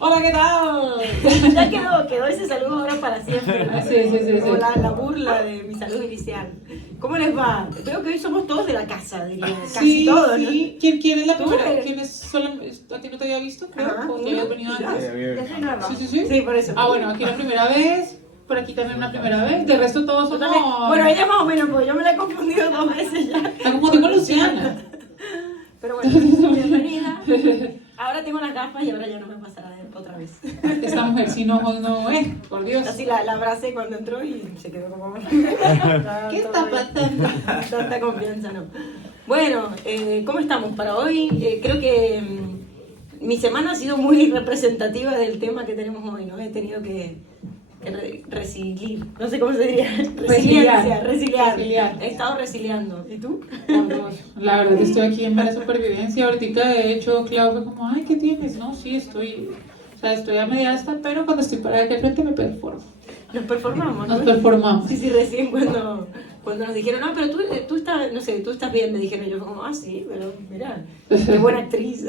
Hola, ¿qué tal? Ya quedó ese saludo ahora para siempre. Sí. Como la burla de mi saludo inicial. ¿Cómo les va? Veo que hoy somos todos de la casa, diría. Casi todos, ¿no? Sí. ¿Quién es la ¿Tú primera? eres? ¿Quién es solo? ¿A ti no te había visto? Creo. Ajá, ¿O ya habías venido ya, antes? ya soy nueva. Sí. Sí, por eso. Bueno, aquí la primera vez. Por aquí también una primera vez. De resto todos Yo somos... también. Bueno, ella más o menos, porque yo me la he confundido 2 veces ya. Está como con Luciana. Pero bueno, bienvenida. Ahora tengo las gafas y ahora ya no me pasará otra vez. Esta mujer sí no, por Dios. Así la abracé cuando entró y se quedó como... ¿Qué está pasando? Tanta confianza, no. Bueno, ¿cómo estamos para hoy? Creo que mi semana ha sido muy representativa del tema que tenemos hoy, ¿no? He tenido que resiliar, no sé cómo se diría, resiliar. He estado resiliando. ¿Y tú? La verdad que estoy aquí en mera supervivencia. Ahorita de hecho Clau fue como, ay, ¿qué tienes? No, sí, estoy a media asta, pero cuando estoy parada aquí al frente me performo. Nos performamos, ¿no? Nos performamos. Sí, recién cuando nos dijeron, no, pero tú estás, no sé, tú estás bien, me dijeron, yo como, sí, pero mira, qué buena actriz.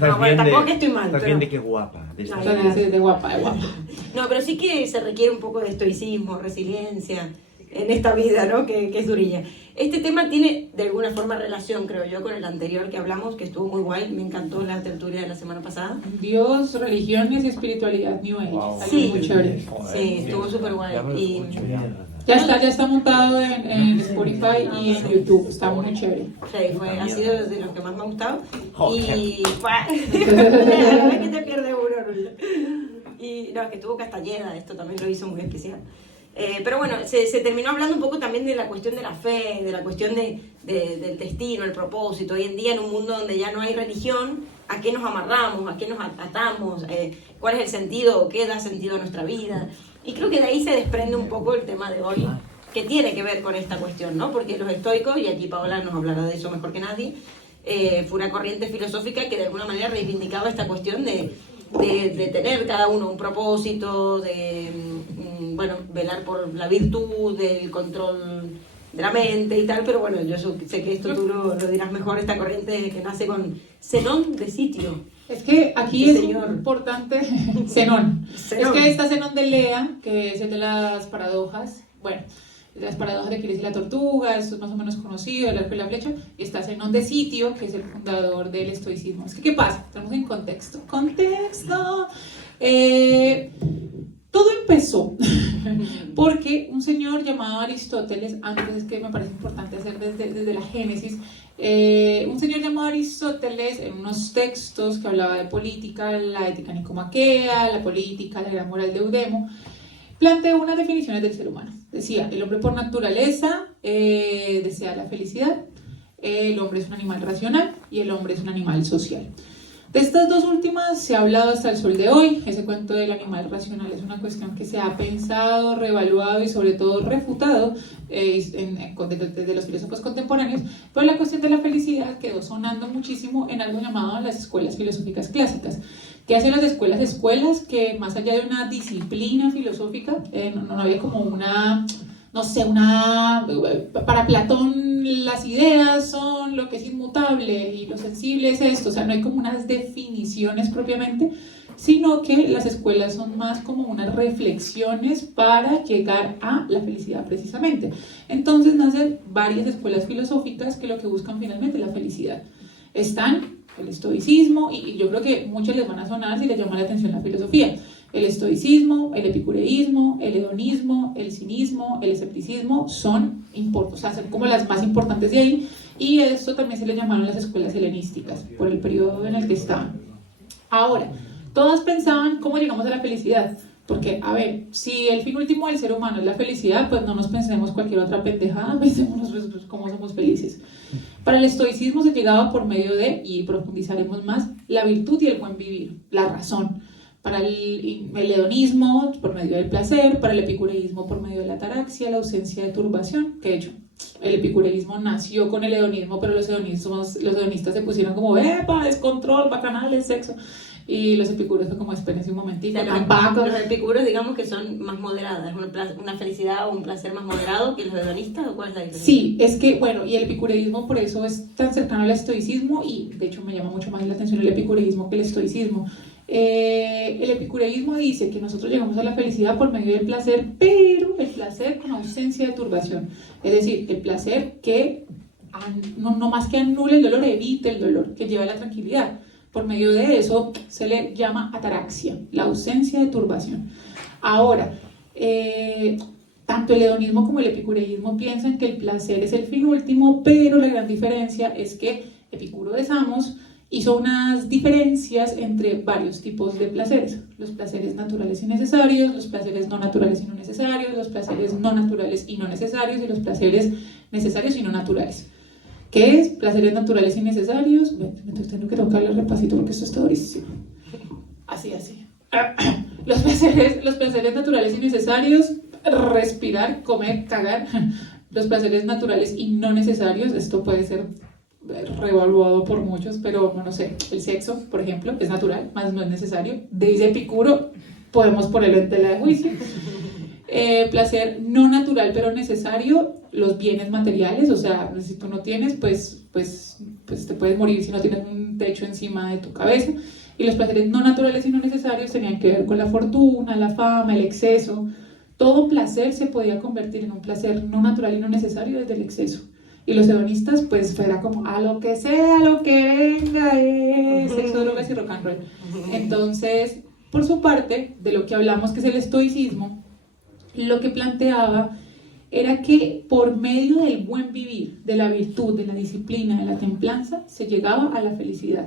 No, bueno, tampoco que estoy mal. Estás bien de qué guapa. De guapa. No, pero sí que se requiere un poco de estoicismo, resiliencia en esta vida, ¿no? Que es durilla. Este tema tiene de alguna forma relación, creo yo, con el anterior que hablamos, que estuvo muy guay, me encantó la tertulia de la semana pasada. Dios, religiones y espiritualidad New Age. Wow. Sí. Muy chévere. Sí, estuvo súper guay. Y Ya está montado en Spotify y en YouTube. Está muy chévere. sí, ha sido de los que más me ha gustado. Y la vez que te pierde uno, Rula. Y no, es que tuvo Castañeda, esto también lo hizo muy especial. Pero bueno, se terminó hablando un poco también de la cuestión de la fe, de la cuestión del destino, el propósito. Hoy en día, en un mundo donde ya no hay religión, ¿a qué nos amarramos? ¿A qué nos atamos? ¿Cuál es el sentido? ¿Qué da sentido a nuestra vida? Y creo que de ahí se desprende un poco el tema de hoy, que tiene que ver con esta cuestión, ¿no? Porque los estoicos, y aquí Paola nos hablará de eso mejor que nadie, fue una corriente filosófica que de alguna manera reivindicaba esta cuestión de tener cada uno un propósito, bueno, velar por la virtud, del control de la mente y tal, pero bueno, yo sé que esto tú lo dirás mejor, esta corriente que nace con Zenón de Sitio. Es que aquí Este es señor. Importante, Zenón. Es que está Zenón de Lea, que es el de las paradojas, bueno, de las paradojas de Aquiles y la tortuga, esto es más o menos conocido, el arco y la flecha, y está Zenón de Sitio, que es el fundador del estoicismo. Es que, ¿qué pasa? Estamos en contexto. Todo empezó porque un señor llamado Aristóteles, antes es que me parece importante hacer desde la Génesis, un señor llamado Aristóteles en unos textos que hablaba de política, la ética nicomaquea, la política, la gran moral de Eudemo, planteó unas definiciones del ser humano. Decía, el hombre por naturaleza desea la felicidad, el hombre es un animal racional y el hombre es un animal social. De estas dos últimas se ha hablado hasta el sol de hoy. Ese cuento del animal racional es una cuestión que se ha pensado, reevaluado y sobre todo refutado desde los filósofos contemporáneos, pero la cuestión de la felicidad quedó sonando muchísimo en algo llamado las escuelas filosóficas clásicas. ¿Qué hacen las escuelas? Escuelas que más allá de una disciplina filosófica, no había como para Platón las ideas son lo que es inmutable y lo sensible es esto, o sea, no hay como unas definiciones propiamente, sino que las escuelas son más como unas reflexiones para llegar a la felicidad precisamente. Entonces nacen varias escuelas filosóficas que lo que buscan finalmente es la felicidad. Están el estoicismo, y yo creo que muchas les van a sonar si les llama la atención la filosofía. El estoicismo, el epicureísmo, el hedonismo, el cinismo, el escepticismo son como las más importantes de ahí, y esto también se le llamaron las escuelas helenísticas por el periodo en el que estaban. Ahora, todas pensaban cómo llegamos a la felicidad, porque, a ver, si el fin último del ser humano es la felicidad, pues no nos pensemos cualquier otra pendejada, pensémonos pues, cómo somos felices. Para el estoicismo se llegaba por medio de, y profundizaremos más, la virtud y el buen vivir, la razón. Para el hedonismo, por medio del placer. Para el epicureísmo, por medio de la ataraxia, la ausencia de turbación, que de hecho el epicureísmo nació con el hedonismo, pero los hedonistas se pusieron como, ¡epa! Descontrol, bacanales, sexo. Y los epicúreos fue como, espérense un momentito. Los epicúreos, digamos que son más moderadas, una felicidad o un placer más moderado que los hedonistas, ¿o cuál es la diferencia? Sí, es que, bueno, y el epicureísmo por eso es tan cercano al estoicismo, y de hecho me llama mucho más la atención el epicureísmo que el estoicismo. El epicureísmo dice que nosotros llegamos a la felicidad por medio del placer, pero el placer con ausencia de turbación. Es decir, el placer que no más que anule el dolor, evite el dolor, que lleva a la tranquilidad. Por medio de eso se le llama ataraxia, la ausencia de turbación. Ahora, tanto el hedonismo como el epicureísmo piensan que el placer es el fin último, pero la gran diferencia es que Epicuro de Samos hizo unas diferencias entre varios tipos de placeres: los placeres naturales y necesarios, los placeres no naturales y no necesarios, los placeres no naturales y no necesarios, y los placeres necesarios y no naturales. ¿Qué es? Placeres naturales y necesarios. Entonces tengo que tocarle el repasito porque esto está durísimo. Así. Los placeres naturales y necesarios: respirar, comer, cagar. Los placeres naturales y no necesarios, esto puede ser revaluado por muchos, pero no sé, el sexo, por ejemplo, es natural, más no es necesario. Dice Epicuro, podemos ponerlo en tela de juicio. Placer no natural pero necesario: los bienes materiales, o sea, si tú no tienes, pues te puedes morir si no tienes un techo encima de tu cabeza. Y los placeres no naturales y no necesarios tenían que ver con la fortuna, la fama, el exceso. Todo placer se podía convertir en un placer no natural y no necesario desde el exceso. Y los hedonistas, pues, era como a lo que sea, a lo que venga, sexo, drogas y rock and roll. Entonces, por su parte, de lo que hablamos, que es el estoicismo, lo que planteaba era que por medio del buen vivir, de la virtud, de la disciplina, de la templanza, se llegaba a la felicidad.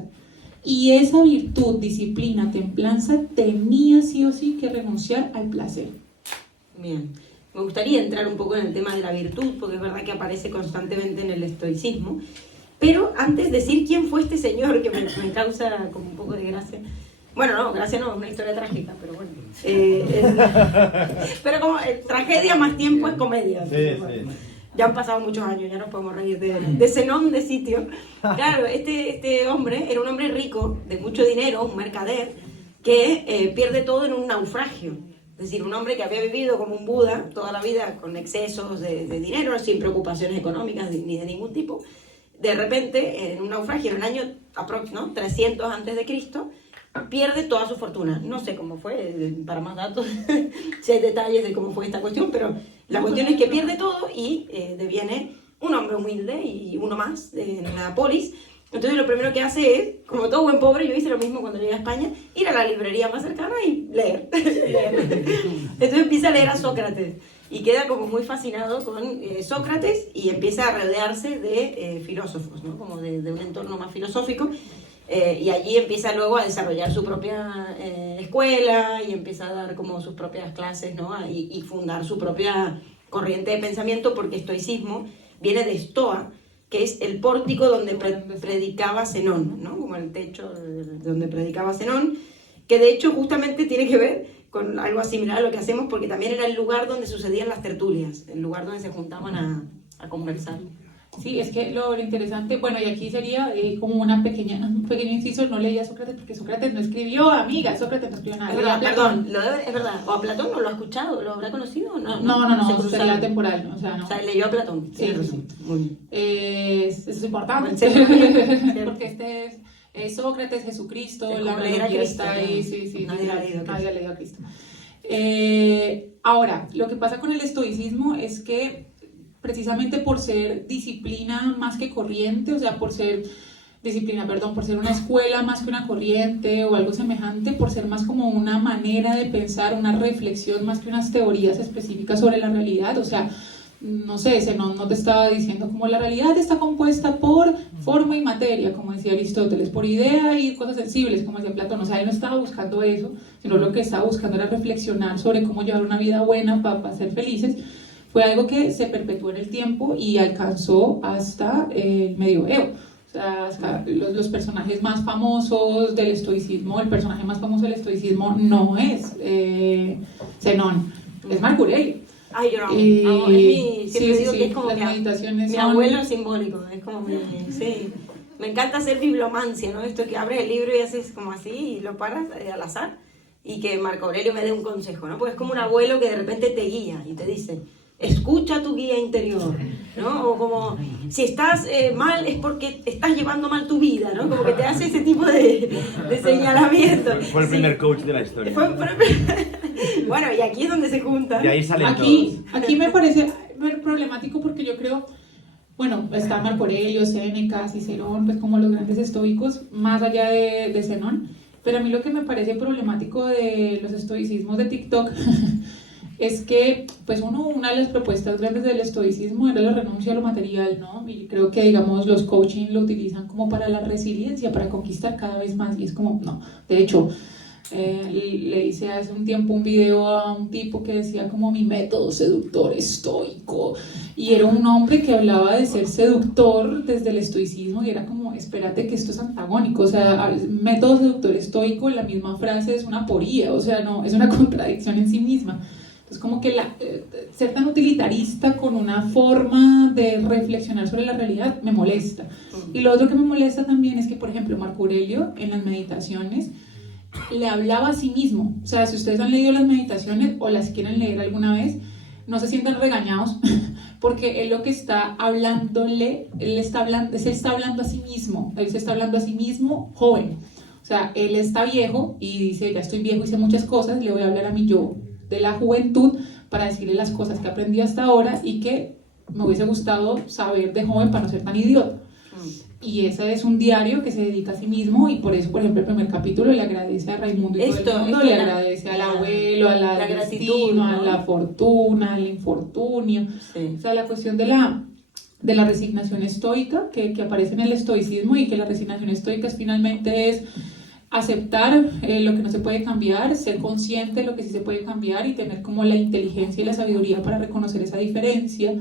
Y esa virtud, disciplina, templanza, tenía sí o sí que renunciar al placer. Bien. Me gustaría entrar un poco en el tema de la virtud, porque es verdad que aparece constantemente en el estoicismo. Pero antes decir quién fue este señor, que me causa como un poco de gracia. Bueno, no, gracia no, es una historia trágica, pero bueno. Pero como tragedia más tiempo es comedia. Sí. Ya han pasado muchos años, ya nos podemos reír de Zenón de Sitio. Claro, este hombre era un hombre rico, de mucho dinero, un mercader, que pierde todo en un naufragio. Es decir, un hombre que había vivido como un Buda toda la vida con excesos de dinero, sin preocupaciones económicas ni de ningún tipo. De repente, en un naufragio en el año 300 antes de Cristo, pierde toda su fortuna. No sé cómo fue, para más datos, si hay detalles de cómo fue esta cuestión, pero la cuestión es que pierde todo y deviene un hombre humilde y uno más en la polis. Entonces lo primero que hace es, como todo buen pobre, yo hice lo mismo cuando llegué a España, ir a la librería más cercana y leer. Entonces empieza a leer a Sócrates y queda como muy fascinado con Sócrates y empieza a rodearse de filósofos, ¿no? Como de un entorno más filosófico. Y allí empieza luego a desarrollar su propia escuela y empieza a dar como sus propias clases, ¿no? Y fundar su propia corriente de pensamiento, porque estoicismo viene de estoa, que es el pórtico donde predicaba Zenón, ¿no? Como el techo donde predicaba Zenón, que de hecho justamente tiene que ver con algo similar a lo que hacemos, porque también era el lugar donde sucedían las tertulias, el lugar donde se juntaban a conversar. Sí, es que lo interesante, bueno, y aquí sería como un pequeño inciso: no leía a Sócrates porque Sócrates no escribió, amiga, Sócrates no escribió nada. Es verdad, perdón, es verdder. ¿O a Platón no lo ha escuchado? ¿Lo habrá conocido? No, sería temporal, ¿no? O sea, leyó a Platón. Sí. Muy bien. Eso es importante, porque es Sócrates, Jesucristo, la analogía está ahí, sí. Nadie ha leído a Cristo. Ahora, lo que pasa con el estoicismo es que precisamente por ser disciplina más que corriente, o sea, por ser una escuela más que una corriente o algo semejante, por ser más como una manera de pensar, una reflexión más que unas teorías específicas sobre la realidad. O sea, no sé, Zenón no te estaba diciendo como la realidad está compuesta por forma y materia, como decía Aristóteles, por idea y cosas sensibles, como decía Platón. O sea, él no estaba buscando eso, sino lo que estaba buscando era reflexionar sobre cómo llevar una vida buena para ser felices. Fue algo que se perpetuó en el tiempo y alcanzó hasta el medioevo. O sea, hasta los personajes más famosos del estoicismo, el personaje más famoso del estoicismo no es Zenón, es Marco Aurelio. Ay, yo no. Siempre digo que es como las meditaciones mi abuelo simbólico, es como sí. Me encanta hacer bibliomancia, ¿no? Esto que abres el libro y haces como así y lo paras al azar y que Marco Aurelio me dé un consejo, ¿no? Porque es como un abuelo que de repente te guía y te dice: escucha tu guía interior, ¿no? O como, si estás mal es porque estás llevando mal tu vida, ¿no? Como que te hace ese tipo de señalamiento. Fue el primer coach de la historia. Bueno, y aquí es donde se juntan. Y ahí salen aquí me parece problemático porque yo creo, bueno, está Marco Aurelio, Séneca, Cicerón, pues como los grandes estoicos, más allá de Zenón, pero a mí lo que me parece problemático de los estoicismos de TikTok es que, pues una de las propuestas grandes del estoicismo era la renuncia a lo material, ¿no? Y creo que, digamos, los coaching lo utilizan como para la resiliencia, para conquistar cada vez más, y es como, no, de hecho, le hice hace un tiempo un video a un tipo que decía como mi método seductor estoico, y era un hombre que hablaba de ser seductor desde el estoicismo, y era como, espérate que esto es antagónico, o sea, método seductor estoico, la misma frase es una aporía, o sea, no, es una contradicción en sí misma. Entonces, como que ser tan utilitarista con una forma de reflexionar sobre la realidad me molesta. Y lo otro que me molesta también es que, por ejemplo, Marco Aurelio en las meditaciones le hablaba a sí mismo. O sea, si ustedes han leído las meditaciones o las quieren leer alguna vez, no se sientan regañados porque él lo que está hablándole, él está hablando a sí mismo. Él se está hablando a sí mismo joven. O sea, él está viejo y dice, ya estoy viejo, hice muchas cosas, le voy a hablar a mi yo de la juventud para decirle las cosas que aprendí hasta ahora y que me hubiese gustado saber de joven para no ser tan idiota. Y ese es un diario que se dedica a sí mismo, y por eso, por ejemplo, el primer capítulo le agradece a Raimundo y todo el mundo, le agradece al abuelo, al destino, a la fortuna, al infortunio. Sí. O sea, la cuestión de la resignación estoica que aparece en el estoicismo, y que la resignación estoica finalmente es aceptar lo que no se puede cambiar, ser consciente de lo que sí se puede cambiar y tener como la inteligencia y la sabiduría para reconocer esa diferencia.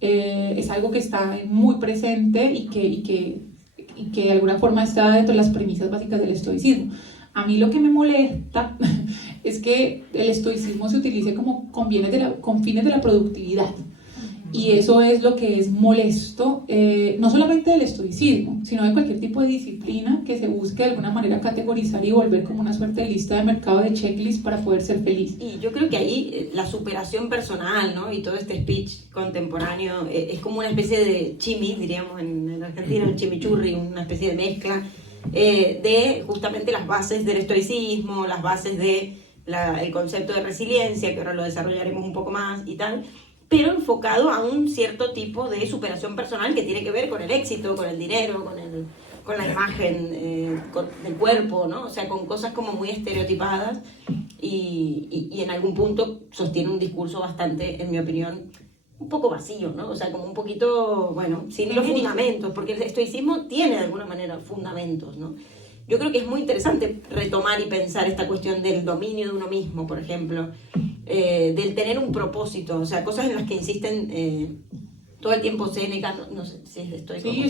Es algo que está muy presente y que de alguna forma está dentro de las premisas básicas del estoicismo. A mí lo que me molesta es que el estoicismo se utilice como con fines de la productividad. Y eso es lo que es molesto, no solamente del estoicismo, sino de cualquier tipo de disciplina que se busque de alguna manera categorizar y volver como una suerte de lista de mercado de checklist para poder ser feliz. Y yo creo que ahí la superación personal, ¿no? Y todo este speech contemporáneo es como una especie de chimi, diríamos en Argentina, un chimichurri, una especie de mezcla de justamente las bases del estoicismo, las bases del concepto de resiliencia, que ahora lo desarrollaremos un poco más y tal, pero enfocado a un cierto tipo de superación personal que tiene que ver con el éxito, con el dinero, con la imagen del cuerpo, ¿no? O sea, con cosas como muy estereotipadas y en algún punto sostiene un discurso bastante, en mi opinión, un poco vacío, ¿no? O sea, como un poquito, bueno, sin los fundamentos, porque el estoicismo tiene de alguna manera fundamentos, ¿no? Yo creo que es muy interesante retomar y pensar esta cuestión del dominio de uno mismo, por ejemplo, del tener un propósito, o sea, cosas en las que insisten todo el tiempo Séneca, no sé si es estoico. Sí,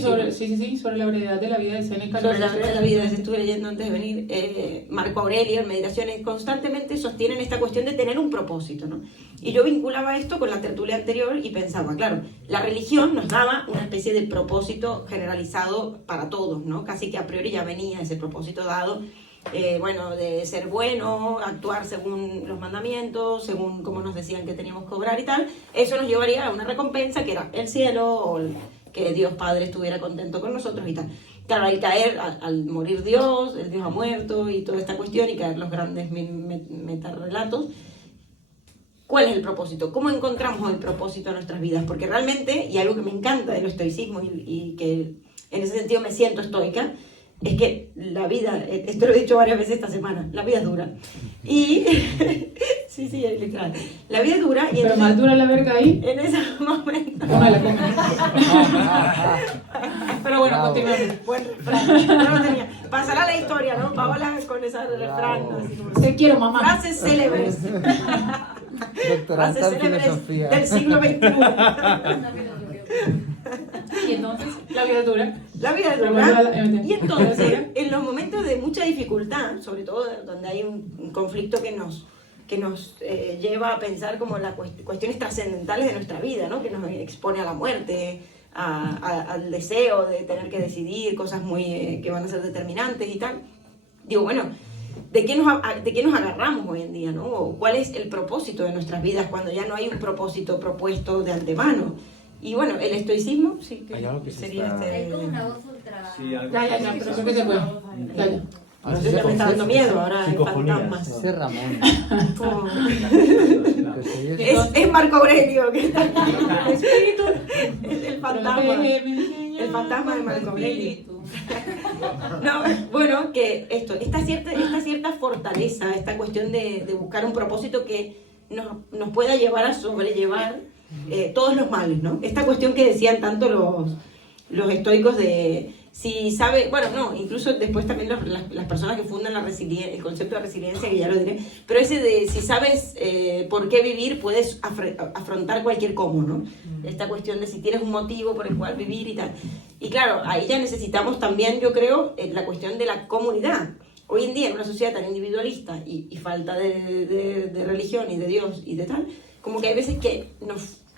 sobre la brevedad de la vida de Séneca. Sobre la brevedad de la vida, estuve leyendo antes de venir, Marco Aurelio en Meditaciones, constantemente sostienen esta cuestión de tener un propósito, ¿no? Y yo vinculaba esto con la tertulia anterior y pensaba, claro, la religión nos daba una especie de propósito generalizado para todos, ¿no? Casi que a priori ya venía ese propósito dado, bueno, de ser bueno, actuar según los mandamientos, según como nos decían que teníamos que obrar y tal. Eso nos llevaría a una recompensa que era el cielo o que Dios Padre estuviera contento con nosotros y tal. Claro, al caer, al morir Dios, el Dios ha muerto y toda esta cuestión y caer los grandes metarrelatos, ¿cuál es el propósito? ¿Cómo encontramos el propósito en nuestras vidas? Porque realmente, y algo que me encanta del estoicismo y que en ese sentido me siento estoica, es que la vida, esto lo he dicho varias veces esta semana, la vida es dura. Y sí, es literal. La vida es dura y pero más dura la verga ahí. En ese momento. No la comen. Pero bueno, continuamos. Buen refrán. No lo tenía. Pasará la historia, ¿no? Paola con ese refrán. Te quiero, mamá. Frases célebres. Doctoranta en filosofía. Del siglo XXI. Y entonces, la vida es dura. La vida es dura. Y entonces, en los momentos de mucha dificultad, sobre todo donde hay un conflicto que nos lleva a pensar como las cuestiones trascendentales de nuestra vida, ¿no? Que nos expone a la muerte, al deseo de tener que decidir cosas muy que van a ser determinantes y tal. Digo, bueno, de qué nos agarramos hoy en día, ¿no? O cuál es el propósito de nuestras vidas cuando ya no hay un propósito propuesto de antemano. Y bueno, el estoicismo, sí, que sería Hay como una voz ultra... Sí, algo Ya, pero creo que se puede. Ya. Ahora ya me está dando miedo, ahora el fantasma. Ese es Ramón. Como- Que soy eso. Es Marco Aurelio que está aquí. El espíritu. Es el fantasma. El fantasma de Marco Aurelio. No, bueno, que esta cierta fortaleza, esta cuestión de buscar un propósito que nos pueda llevar a sobrellevar todos los males, ¿no? Esta cuestión que decían tanto los estoicos de si sabe, bueno, no, incluso después también las personas que fundan el concepto de resiliencia, que ya lo diré, pero ese de si sabes por qué vivir, puedes afrontar cualquier cómo, ¿no? Esta cuestión de si tienes un motivo por el cual vivir y tal. Y claro, ahí ya necesitamos también, yo creo, la cuestión de la comunidad. Hoy en día, en una sociedad tan individualista y falta de religión y de Dios y de tal, como que hay veces que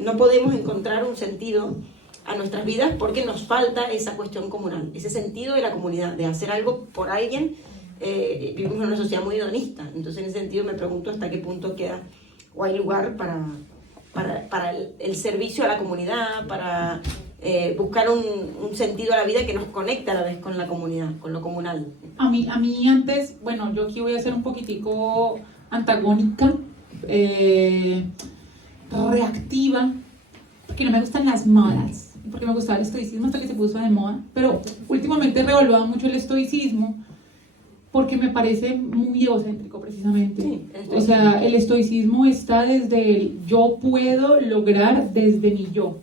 no podemos encontrar un sentido a nuestras vidas porque nos falta esa cuestión comunal, ese sentido de la comunidad, de hacer algo por alguien. Vivimos en una sociedad muy hedonista, entonces en ese sentido me pregunto hasta qué punto queda o hay lugar para el servicio a la comunidad, para buscar un sentido a la vida que nos conecte a la vez con la comunidad, con lo comunal. A mí antes, bueno, yo aquí voy a ser un poquitico antagónica, reactiva, porque no me gustan las modas, porque me gustaba el estoicismo hasta que se puso de moda, pero últimamente he revaluado mucho el estoicismo porque me parece muy egocéntrico precisamente. Sí, o sea, el estoicismo está desde el yo puedo lograr desde mi yo,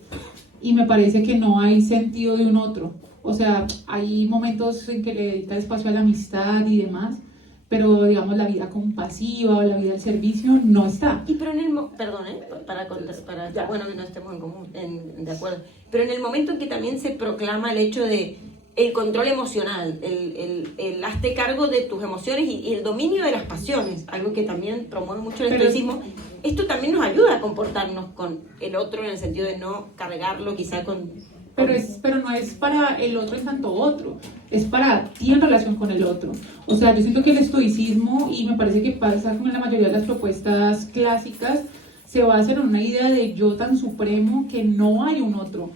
y me parece que no hay sentido de un otro. O sea, hay momentos en que le dedica espacio a la amistad y demás, pero digamos la vida compasiva o la vida al servicio no está. Y pero perdón, para bueno que no estemos en común, de acuerdo, pero en el momento en que también se proclama el hecho de el control emocional, el hazte cargo de tus emociones y el dominio de las pasiones, algo que también promueve mucho el estoicismo, esto también nos ayuda a comportarnos con el otro en el sentido de no cargarlo quizá con... Pero no es para el otro en tanto otro, es para ti en relación con el otro. O sea, yo siento que el estoicismo, y me parece que pasa con la mayoría de las propuestas clásicas, se basa en una idea de yo tan supremo que no hay un otro.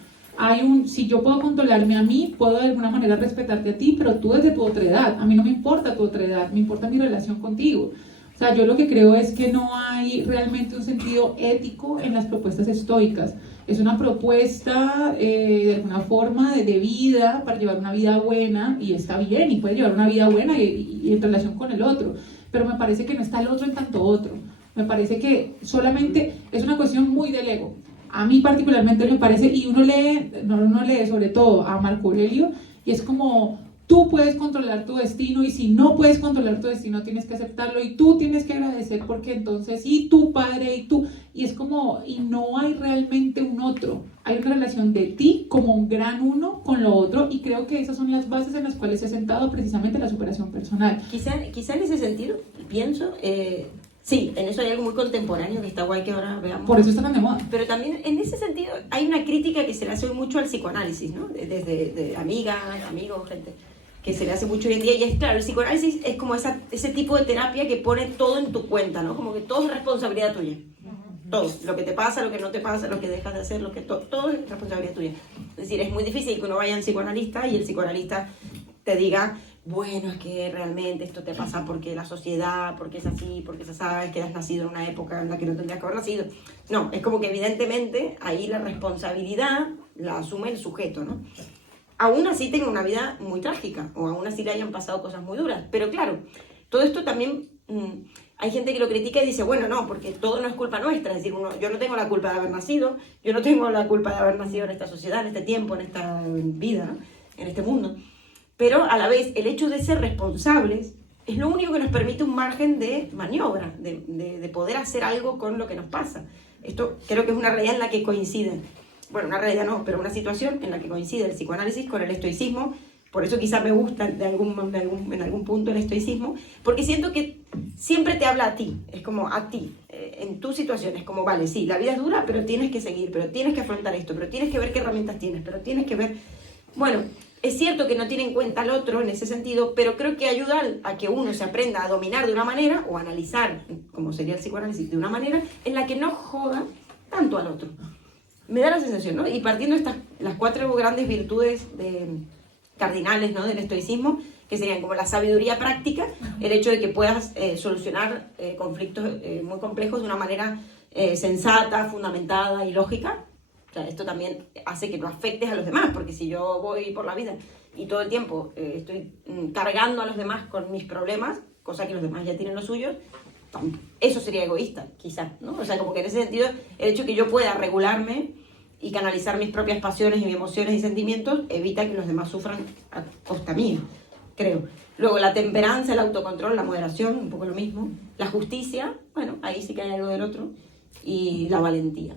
Si yo puedo controlarme a mí, puedo de alguna manera respetarte a ti, pero tú desde tu otra edad. A mí no me importa tu otra edad, me importa mi relación contigo. O sea, yo lo que creo es que no hay realmente un sentido ético en las propuestas estoicas. Es una propuesta de alguna forma de vida para llevar una vida buena, y está bien, y puede llevar una vida buena y en relación con el otro, pero me parece que no está el otro en tanto otro. Me parece que solamente es una cuestión muy del ego. A mí particularmente me parece, y uno lee sobre todo a Marco Aurelio, y es como... Tú puedes controlar tu destino, y si no puedes controlar tu destino tienes que aceptarlo, y tú tienes que agradecer porque entonces, y tu padre, y tú, y es como, y no hay realmente un otro, hay una relación de ti como un gran uno con lo otro, y creo que esas son las bases en las cuales se ha sentado precisamente la superación personal. Quizá en ese sentido, pienso, sí, en eso hay algo muy contemporáneo que está guay que ahora veamos. Por eso está tan de moda. Pero también en ese sentido hay una crítica que se le hace hoy mucho al psicoanálisis, ¿no? Desde amigas, amigos, gente que se le hace mucho hoy en día, y es claro, el psicoanálisis es como ese tipo de terapia que pone todo en tu cuenta, ¿no? Como que todo es responsabilidad tuya. Todo, lo que te pasa, lo que no te pasa, lo que dejas de hacer, todo es responsabilidad tuya. Es decir, es muy difícil que uno vaya a un psicoanalista y el psicoanalista te diga, bueno, es que realmente esto te pasa porque la sociedad, porque es así, porque se sabe que has nacido en una época en la que no tendrías que haber nacido. No, es como que evidentemente ahí la responsabilidad la asume el sujeto, ¿no? Aún así tenga una vida muy trágica, o aún así le hayan pasado cosas muy duras. Pero claro, todo esto también hay gente que lo critica y dice, bueno, no, porque todo no es culpa nuestra. Es decir, yo no tengo la culpa de haber nacido, yo no tengo la culpa de haber nacido en esta sociedad, en este tiempo, en esta vida, ¿no? En este mundo. Pero a la vez, el hecho de ser responsables es lo único que nos permite un margen de maniobra, de poder hacer algo con lo que nos pasa. Esto creo que es una realidad en la que coinciden. Bueno, una realidad no, pero una situación en la que coincide el psicoanálisis con el estoicismo. Por eso quizás me gusta en algún punto el estoicismo, porque siento que siempre te habla a ti, es como a ti, en tu situación, es como, vale, sí, la vida es dura, pero tienes que seguir, pero tienes que afrontar esto, pero tienes que ver qué herramientas tienes, pero tienes que ver... Bueno, Es cierto que no tiene en cuenta al otro en ese sentido, pero creo que ayuda a que uno se aprenda a dominar de una manera o a analizar, como sería el psicoanálisis, de una manera en la que no joda tanto al otro. Me da la sensación, ¿no? Y partiendo de las 4 grandes virtudes cardinales, ¿no?, del estoicismo, que serían como la sabiduría práctica, el hecho de que puedas solucionar conflictos muy complejos de una manera sensata, fundamentada y lógica. O sea, esto también hace que no afectes a los demás, porque si yo voy por la vida y todo el tiempo estoy cargando a los demás con mis problemas, cosa que los demás ya tienen los suyos, eso sería egoísta, quizás, ¿no? O sea, como que en ese sentido, el hecho de que yo pueda regularme y canalizar mis propias pasiones y mis emociones y sentimientos evita que los demás sufran a costa mía, creo. Luego, la temperanza, el autocontrol, la moderación, un poco lo mismo. La justicia, bueno, ahí sí que hay algo del otro. Y la valentía.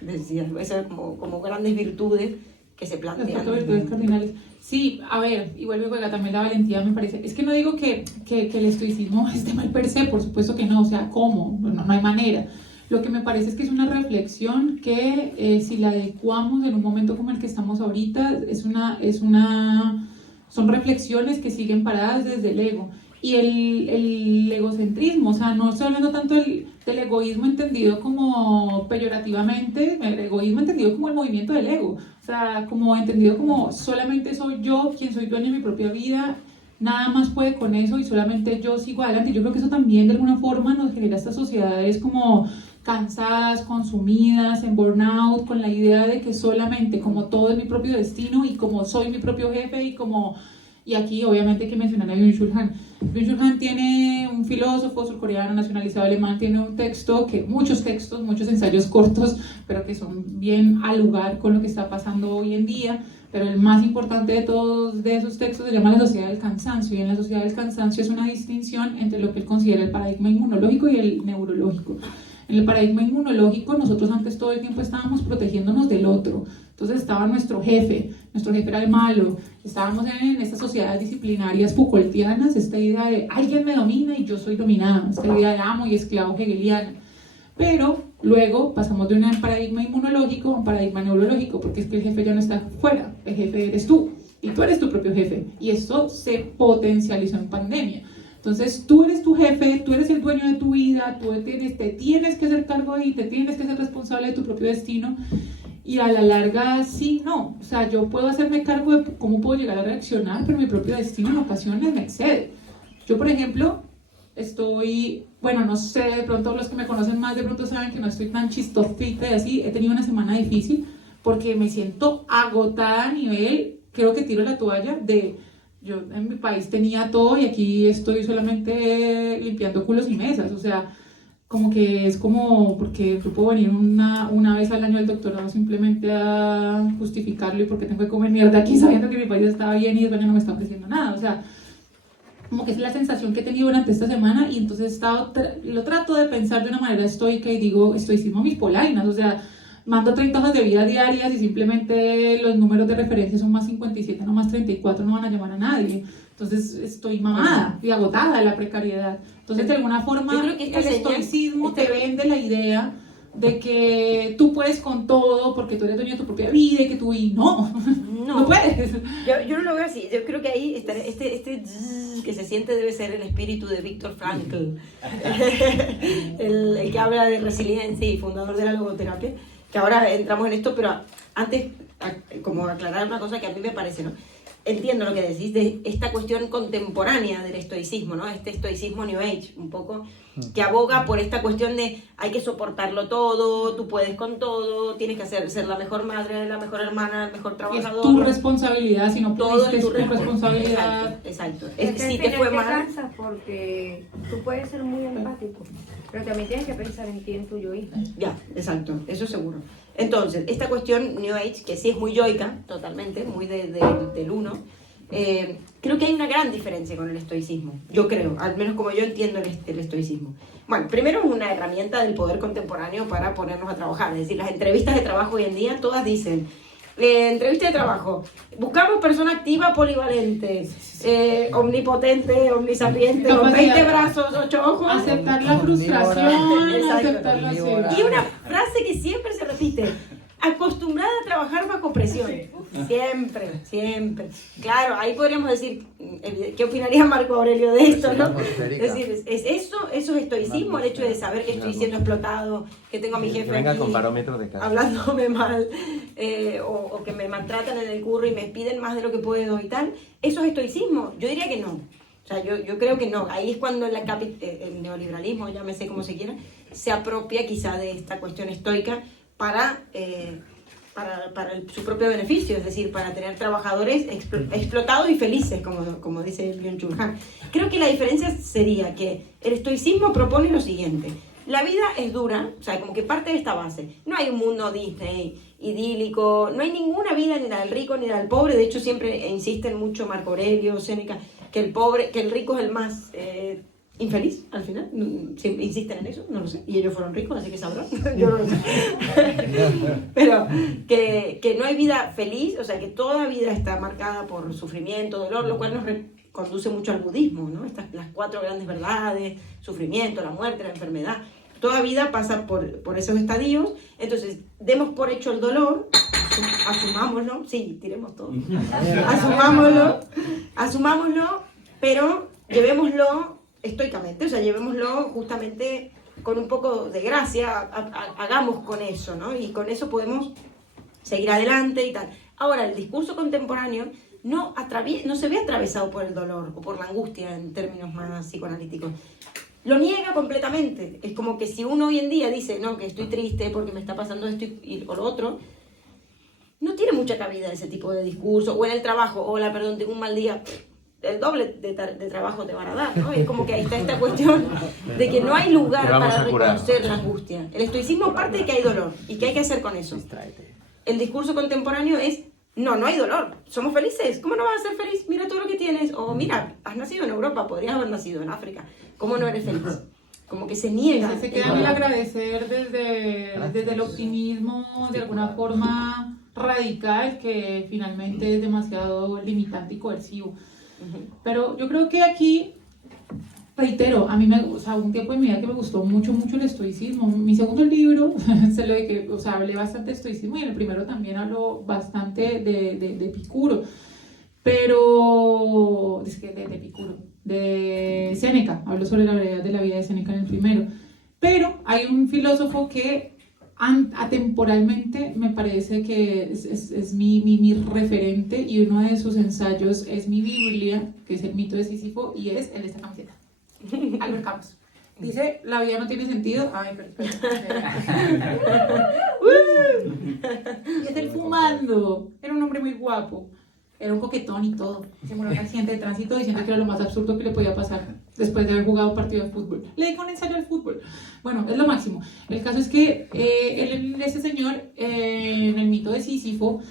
Decía, esas como grandes virtudes que se plantean. Las 4 virtudes cardinales. Sí, a ver, igual me juega también la valentía, me parece. Es que no digo que el estoicismo esté mal per se, por supuesto que no, o sea, ¿cómo? No hay manera. Lo que me parece es que es una reflexión que si la adecuamos en un momento como el que estamos ahorita, son reflexiones que siguen paradas desde el ego. Y el egocentrismo, o sea, no estoy hablando tanto del egoísmo entendido como peyorativamente, el egoísmo entendido como el movimiento del ego, o sea, como entendido como solamente soy yo quien soy dueño de mi propia vida, nada más puede con eso y solamente yo sigo adelante. Yo creo que eso también de alguna forma nos genera estas sociedades como cansadas, consumidas, en burnout, con la idea de que solamente como todo es mi propio destino y como soy mi propio jefe y aquí obviamente hay que mencionar a Byung-Chul Han. Byung-Chul Han tiene un filósofo surcoreano nacionalizado alemán, tiene un texto, muchos ensayos cortos, pero que son bien al lugar con lo que está pasando hoy en día, pero el más importante de todos de esos textos se llama La Sociedad del Cansancio, y en La Sociedad del Cansancio es una distinción entre lo que él considera el paradigma inmunológico y el neurológico. En el paradigma inmunológico nosotros antes todo el tiempo estábamos protegiéndonos del otro, entonces estaba nuestro jefe era el malo, estábamos en estas sociedades disciplinarias Foucaultianas, esta idea de alguien me domina y yo soy dominada, esta idea de amo y esclavo hegeliana. Pero luego pasamos de un paradigma inmunológico a un paradigma neurológico, porque es que el jefe ya no está fuera, el jefe eres tú, y tú eres tu propio jefe, y esto se potencializó en pandemia. Entonces tú eres tu jefe, tú eres el dueño de tu vida, tú te tienes que hacer cargo y te tienes que ser responsable de tu propio destino, y a la larga sí, no, o sea, yo puedo hacerme cargo de cómo puedo llegar a reaccionar, pero mi propio destino en ocasiones me excede. Yo, por ejemplo, no sé, de pronto los que me conocen más de pronto saben que no estoy tan chistosita y así, he tenido una semana difícil porque me siento agotada a nivel, creo que tiro la toalla yo en mi país tenía todo y aquí estoy solamente limpiando culos y mesas, o sea, como que es como, porque yo puedo venir una vez al año al doctorado simplemente a justificarlo y porque tengo que comer mierda aquí sabiendo que mi país estaba bien y España no me está ofreciendo nada, o sea, como que es la sensación que he tenido durante esta semana y entonces lo trato de pensar de una manera estoica y digo, estoicismo mis polainas, o sea, mando 30 hojas de vida diarias y simplemente los números de referencia son más 57, no más 34, no van a llamar a nadie. Entonces estoy mamada y agotada de la precariedad. Entonces de alguna forma el estoicismo te vende la idea de que tú puedes con todo porque tú eres dueño de tu propia vida y que tú no puedes. Yo no lo veo así. Yo creo que ahí este que se siente debe ser el espíritu de Viktor Frankl, el que habla de resiliencia y fundador de la logoterapia, que ahora entramos en esto, pero antes como aclarar una cosa que a mí me parece, ¿no? Entiendo lo que decís de esta cuestión contemporánea del estoicismo, ¿no? Este estoicismo New Age, un poco, que aboga por esta cuestión de hay que soportarlo todo, tú puedes con todo, tienes que ser la mejor madre, la mejor hermana, el mejor trabajador. Es tu responsabilidad, si no todo es tu responsabilidad. Exacto. Si te fue mal. Te cansas porque tú puedes ser muy empático, pero también tienes que pensar en ti, en tu yoísmo. Ya, exacto, eso seguro. Entonces, esta cuestión New Age, que sí es muy yoica, totalmente, muy del uno, creo que hay una gran diferencia con el estoicismo. Yo creo, al menos como yo entiendo el estoicismo. Bueno, primero es una herramienta del poder contemporáneo para ponernos a trabajar. Es decir, las entrevistas de trabajo hoy en día todas dicen, entrevista de trabajo, buscamos persona activa, polivalente, omnipotente, omnisapiente, con 20 brazos, 8 ojos. Aceptar la frustración, Exacto. aceptar la ansiedad. Y una frase que siempre se repite, acostumbrada a trabajar bajo presión. Siempre. Claro, ahí podríamos decir, ¿qué opinaría Marco Aurelio de esto, no? Es decir, eso es estoicismo, el hecho de saber que estoy siendo explotado, que tengo a mi jefe venga aquí con barómetro de casa. hablándome mal, o que me maltratan en el curro y me piden más de lo que puedo y tal. ¿Eso es estoicismo? Yo diría que no. O sea, yo creo que no. Ahí es cuando el neoliberalismo, llámese como se quiera, se apropia quizá de esta cuestión estoica para su propio beneficio, es decir, para tener trabajadores explotados y felices, como dice Byung-Chul Han. Creo que la diferencia sería que el estoicismo propone lo siguiente: la vida es dura, o sea, como que parte de esta base. No hay un mundo Disney idílico, no hay ninguna vida ni la del rico ni la del pobre. De hecho, siempre insisten mucho Marco Aurelio, Séneca, que el rico es el más infeliz, al final. Siempre insisten en eso, no lo sé. Y ellos fueron ricos, así que sabrán. Yo no lo sé. Pero que no hay vida feliz, o sea, que toda vida está marcada por sufrimiento, dolor, lo cual nos conduce mucho al budismo, ¿no? Las 4 grandes verdades: sufrimiento, la muerte, la enfermedad. Toda vida pasa por esos estadios. Entonces, demos por hecho el dolor, asumámoslo, sí, tiremos todo, asumámoslo, pero llevémoslo estoicamente, o sea, llevémoslo justamente con un poco de gracia, hagamos con eso, ¿no? Y con eso podemos seguir adelante y tal. Ahora, el discurso contemporáneo no se ve atravesado por el dolor o por la angustia en términos más psicoanalíticos. Lo niega completamente. Es como que si uno hoy en día dice, no, que estoy triste porque me está pasando esto o lo otro, no tiene mucha cabida ese tipo de discurso. O en el trabajo: hola, perdón, tengo un mal día. El doble de trabajo te van a dar, ¿no? Es como que ahí está esta cuestión de que no hay lugar para reconocer la angustia. El estoicismo parte de que hay dolor y qué hay que hacer con eso. El discurso contemporáneo es: no hay dolor, somos felices. ¿Cómo no vas a ser feliz? Mira todo lo que tienes. O mira, has nacido en Europa, podrías haber nacido en África. ¿Cómo no eres feliz? Como que se niega. Se queda en el agradecer desde el optimismo, de alguna forma radical, que finalmente es demasiado limitante y coercivo. Pero yo creo que aquí, reitero, a mí un tiempo en mi vida que me gustó mucho el estoicismo. Mi segundo libro se lo dediqué, hablé bastante de estoicismo, y en el primero también hablo bastante de Epicuro, pero de Séneca, hablo sobre la brevedad de la vida de Séneca en el primero. Pero hay un filósofo que atemporalmente me parece que es mi referente, y uno de sus ensayos es mi Biblia, que es el mito de Sísifo, y es el de esta camiseta. Albert Camus. Dice: la vida no tiene sentido. Ay, pero y es él fumando. Era un hombre muy guapo. Era un coquetón y todo. Se murió en un accidente de tránsito diciendo que era lo más absurdo que le podía pasar después de haber jugado un partido de fútbol. Le dedico un ensayo al fútbol. Bueno, es lo máximo. El caso es que ese señor, en el mito de Sísifo,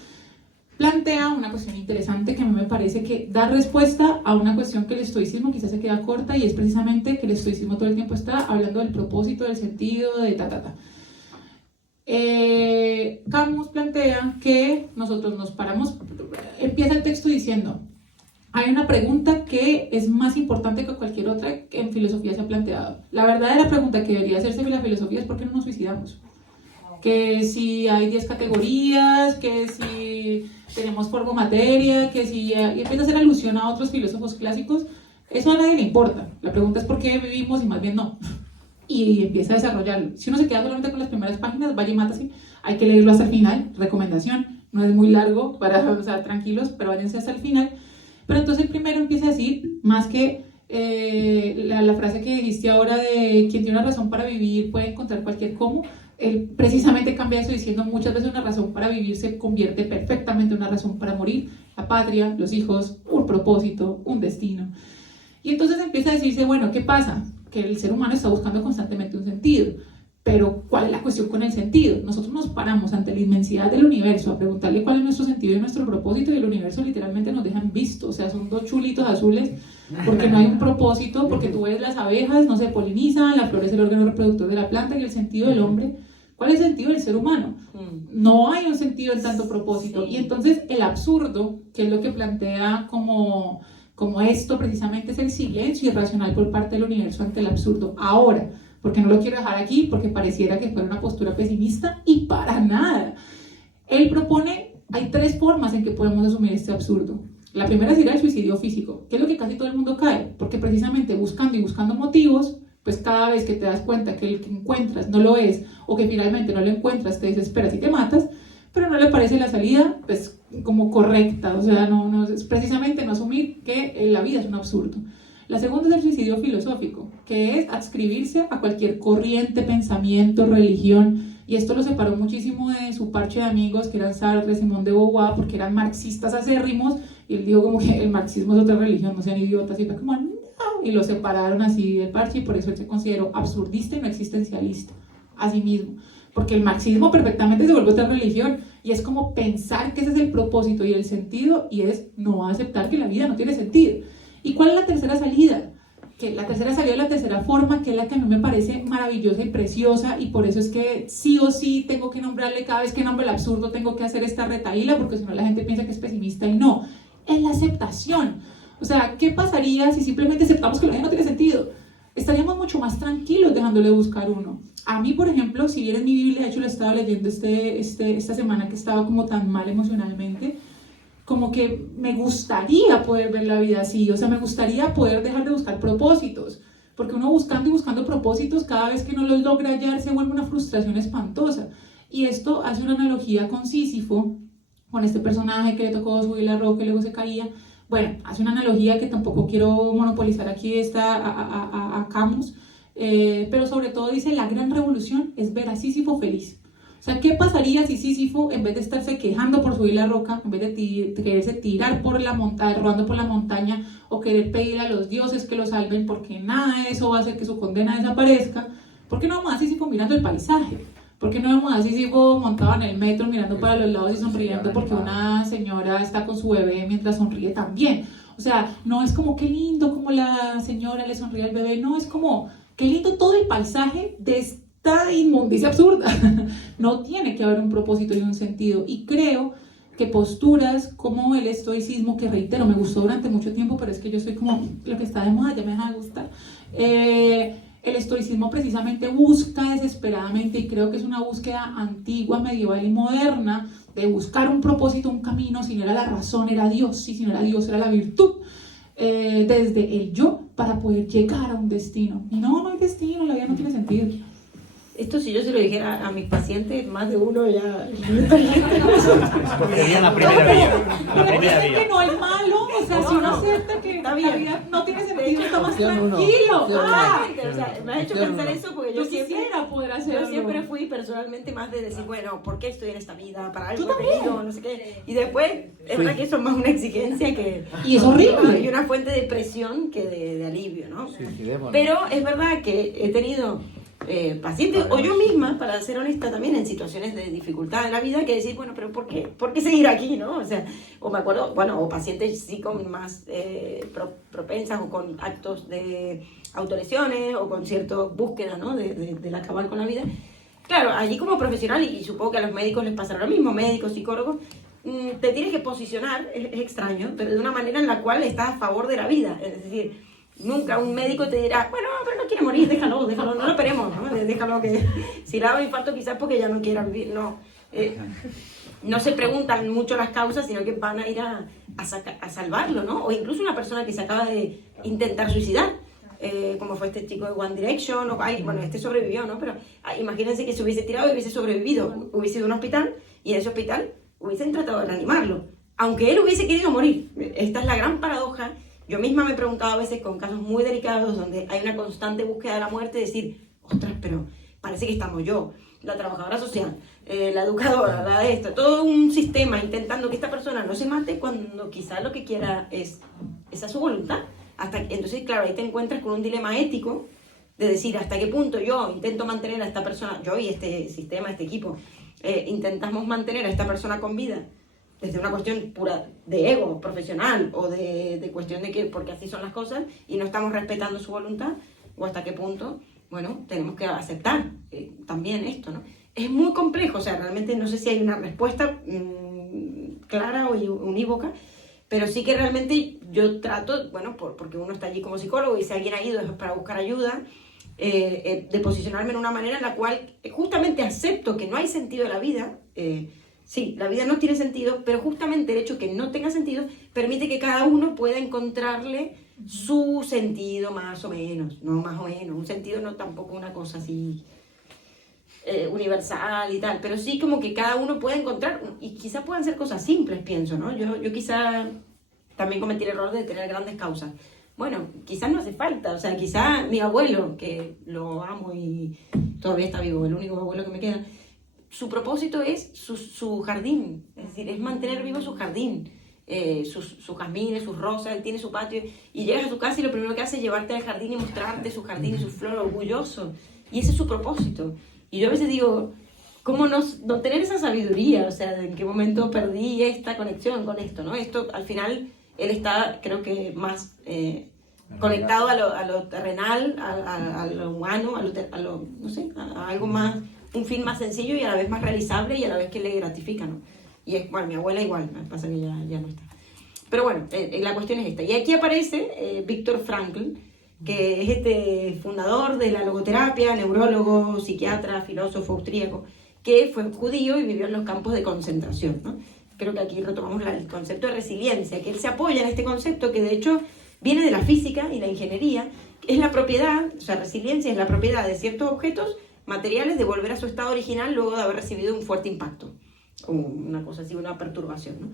plantea una cuestión interesante que a mí me parece que da respuesta a una cuestión que el estoicismo quizás se queda corta, y es precisamente que el estoicismo todo el tiempo está hablando del propósito, del sentido, de Camus plantea que nosotros nos paramos. Empieza el texto diciendo: hay una pregunta que es más importante que cualquier otra que en filosofía se ha planteado. La verdadera pregunta que debería hacerse en la filosofía es: ¿por qué no nos suicidamos? Que si hay 10 categorías, que si tenemos polvo materia, que si... y empieza a hacer alusión a otros filósofos clásicos. Eso a nadie le importa. La pregunta es: ¿por qué vivimos? Y más bien no. Y empieza a desarrollarlo. Si uno se queda solamente con las primeras páginas, vaya y mátase. Hay que leerlo hasta el final. Recomendación: no es muy largo, tranquilos, pero váyanse hasta el final. Pero entonces el primero empieza a decir, más que la frase que dijiste ahora de quien tiene una razón para vivir puede encontrar cualquier cómo. Él precisamente cambia eso diciendo: muchas veces una razón para vivir se convierte perfectamente en una razón para morir. La patria, los hijos, un propósito, un destino. Y entonces empieza a decirse: bueno, ¿qué pasa? Que el ser humano está buscando constantemente un sentido. Pero ¿cuál es la cuestión con el sentido? Nosotros nos paramos ante la inmensidad del universo a preguntarle cuál es nuestro sentido y nuestro propósito, y el universo literalmente nos dejan visto. O sea, son 2 chulitos azules, porque no hay un propósito, porque tú ves las abejas, no se polinizan, la flor es el órgano reproductor de la planta, y el sentido del hombre. ¿Cuál es el sentido del ser humano? No hay un sentido en tanto propósito. Y entonces el absurdo, que es lo que plantea como esto precisamente, es el silencio irracional por parte del universo ante el absurdo. Ahora, porque no lo quiero dejar aquí, porque pareciera que fuera una postura pesimista, y para nada. Él propone, hay 3 formas en que podemos asumir este absurdo. La primera sería el suicidio físico, que es lo que casi todo el mundo cae, porque precisamente buscando y buscando motivos, pues cada vez que te das cuenta que el que encuentras no lo es, o que finalmente no lo encuentras, te desesperas y te matas, pero no le parece la salida, pues, como correcta, o sea, no es precisamente no asumir que la vida es un absurdo. La segunda es el suicidio filosófico, que es adscribirse a cualquier corriente, pensamiento, religión, y esto lo separó muchísimo de su parche de amigos, que eran Sartre, Simone de Beauvoir, porque eran marxistas acérrimos, y él dijo como que el marxismo es otra religión, no sean idiotas, y fue como, no, y lo separaron así del parche, y por eso él se consideró absurdista y no existencialista, a sí mismo. Porque el marxismo perfectamente se vuelve otra religión y es como pensar que ese es el propósito y el sentido y es no aceptar que la vida no tiene sentido. ¿Y cuál es la tercera salida? Que la tercera salida es la tercera forma, que es la que a mí me parece maravillosa y preciosa y por eso es que sí o sí tengo que nombrarle, cada vez que nombre el absurdo tengo que hacer esta retahíla porque si no la gente piensa que es pesimista y no, es la aceptación. O sea, ¿qué pasaría si simplemente aceptamos que la vida no tiene sentido? Estaríamos mucho más tranquilos dejándole buscar uno. A mí, por ejemplo, si vieres mi Biblia, de hecho lo estaba leyendo esta semana que estaba como tan mal emocionalmente, como que me gustaría poder ver la vida así, o sea, me gustaría poder dejar de buscar propósitos, porque uno buscando y buscando propósitos, cada vez que no los logra hallar, se vuelve una frustración espantosa. Y esto hace una analogía con Sísifo, con este personaje que le tocó subir la roca y luego se caía. Bueno, hace una analogía que tampoco quiero monopolizar aquí a Camus, pero sobre todo dice, la gran revolución es ver a Sísifo feliz. O sea, ¿qué pasaría si Sísifo, en vez de estarse quejando por subir la roca, en vez de quererse tirar por la montaña, rodando por la montaña, o querer pedir a los dioses que lo salven, porque nada de eso va a hacer que su condena desaparezca, ¿por qué no vamos a Sísifo mirando el paisaje? ¿Por qué no vamos a Sísifo montado en el metro mirando para los lados y sonriendo porque una señora está con su bebé mientras sonríe también? O sea, no es como qué lindo como la señora le sonríe al bebé, no, es como qué lindo todo el paisaje de esta inmundicia absurda. No tiene que haber un propósito y un sentido. Y creo que posturas como el estoicismo, que reitero, me gustó durante mucho tiempo, pero es que yo soy como lo que está de moda, ya me deja de gustar. El estoicismo precisamente busca desesperadamente, y creo que es una búsqueda antigua, medieval y moderna, de buscar un propósito, un camino. Si no era la razón, era Dios, y si no era Dios, era la virtud, desde el yo, para poder llegar a un destino. Y no hay destino, la vida no tiene sentido. Esto si yo se lo dijera a mis pacientes, más de uno ya... Escogerían la primera vía. La primera Es que vía. no es malo, o sea, si uno acepta que la vida no tiene sentido, está más tranquilo. O sea, me has hecho pensar eso porque Yo quisiera poder hacerlo. Yo siempre fui personalmente más de decir, bueno, ¿por qué estoy en esta vida? Para algo he venido, no sé qué. Y después, es verdad que eso es más una exigencia que... Y es horrible. Y una fuente de presión que de alivio, ¿no? Suicidémonos. Pero es verdad que he tenido pacientes, o yo misma, para ser honesta también, en situaciones de dificultad en la vida, que decir, bueno, pero ¿por qué seguir aquí, no? O sea, o me acuerdo, bueno, o pacientes sí con más propensas o con actos de autolesiones o con ciertas búsquedas, ¿no? Del acabar con la vida. Claro, allí como profesional, y supongo que a los médicos les pasará lo mismo, médicos, psicólogos, te tienes que posicionar, es extraño, pero de una manera en la cual estás a favor de la vida, es decir, nunca un médico te dirá, bueno, pero no quiere morir, déjalo, no lo esperemos, ¿no? Déjalo que si le da un infarto quizás porque ya no quiera vivir, no. No se preguntan mucho las causas, sino que van a ir a salvarlo, ¿no? O incluso una persona que se acaba de intentar suicidar, como fue este chico de One Direction, bueno, este sobrevivió, ¿no? Pero imagínense que se hubiese tirado y hubiese sobrevivido, hubiese ido a un hospital y en ese hospital hubiesen tratado de reanimarlo, aunque él hubiese querido morir. Esta es la gran paradoja. Yo misma me he preguntado a veces con casos muy delicados donde hay una constante búsqueda de la muerte, decir, ostras, pero parece que estamos yo, la trabajadora social, la educadora, la de esto, todo un sistema intentando que esta persona no se mate cuando quizás lo que quiera es esa su voluntad. Entonces, claro, ahí te encuentras con un dilema ético de decir hasta qué punto yo intento mantener a esta persona, yo y este sistema, este equipo, intentamos mantener a esta persona con vida desde una cuestión pura de ego profesional o de cuestión de que porque así son las cosas y no estamos respetando su voluntad, o hasta qué punto, bueno, tenemos que aceptar también esto, ¿no? Es muy complejo, o sea, realmente no sé si hay una respuesta clara o unívoca, pero sí que realmente yo trato, bueno, porque uno está allí como psicólogo y si alguien ha ido es para buscar ayuda, de posicionarme en una manera en la cual justamente acepto que no hay sentido de la vida, Sí, la vida no tiene sentido, pero justamente el hecho que no tenga sentido permite que cada uno pueda encontrarle su sentido más o menos, no más o menos, un sentido no tampoco una cosa así universal y tal, pero sí como que cada uno puede encontrar, y quizá puedan ser cosas simples, pienso, ¿no? Yo quizá también cometí el error de tener grandes causas. Bueno, quizás no hace falta, o sea, quizá mi abuelo, que lo amo y todavía está vivo, el único abuelo que me queda, su propósito es su jardín, es decir, es mantener vivo su jardín, sus jazmines, sus rosas, él tiene su patio, y llegas a su casa y lo primero que hace es llevarte al jardín y mostrarte su jardín y sus flores, orgulloso, y ese es su propósito. Y yo a veces digo, ¿cómo no tener esa sabiduría? O sea, ¿en qué momento perdí esta conexión con esto, ¿no? Esto, al final, él está, creo que, más conectado a lo terrenal, a lo humano, no sé, a algo más, un fin más sencillo y a la vez más realizable y a la vez que le gratifica, ¿no? Y es, bueno, mi abuela igual, me pasa que ya no está. Pero bueno, la cuestión es esta. Y aquí aparece Viktor Frankl, que es este fundador de la logoterapia, neurólogo, psiquiatra, filósofo austríaco, que fue judío y vivió en los campos de concentración, ¿no? Creo que aquí retomamos el concepto de resiliencia, que él se apoya en este concepto que de hecho viene de la física y la ingeniería, es la propiedad, o sea, resiliencia es la propiedad de ciertos objetos materiales de volver a su estado original luego de haber recibido un fuerte impacto, o una cosa así, una perturbación, ¿no?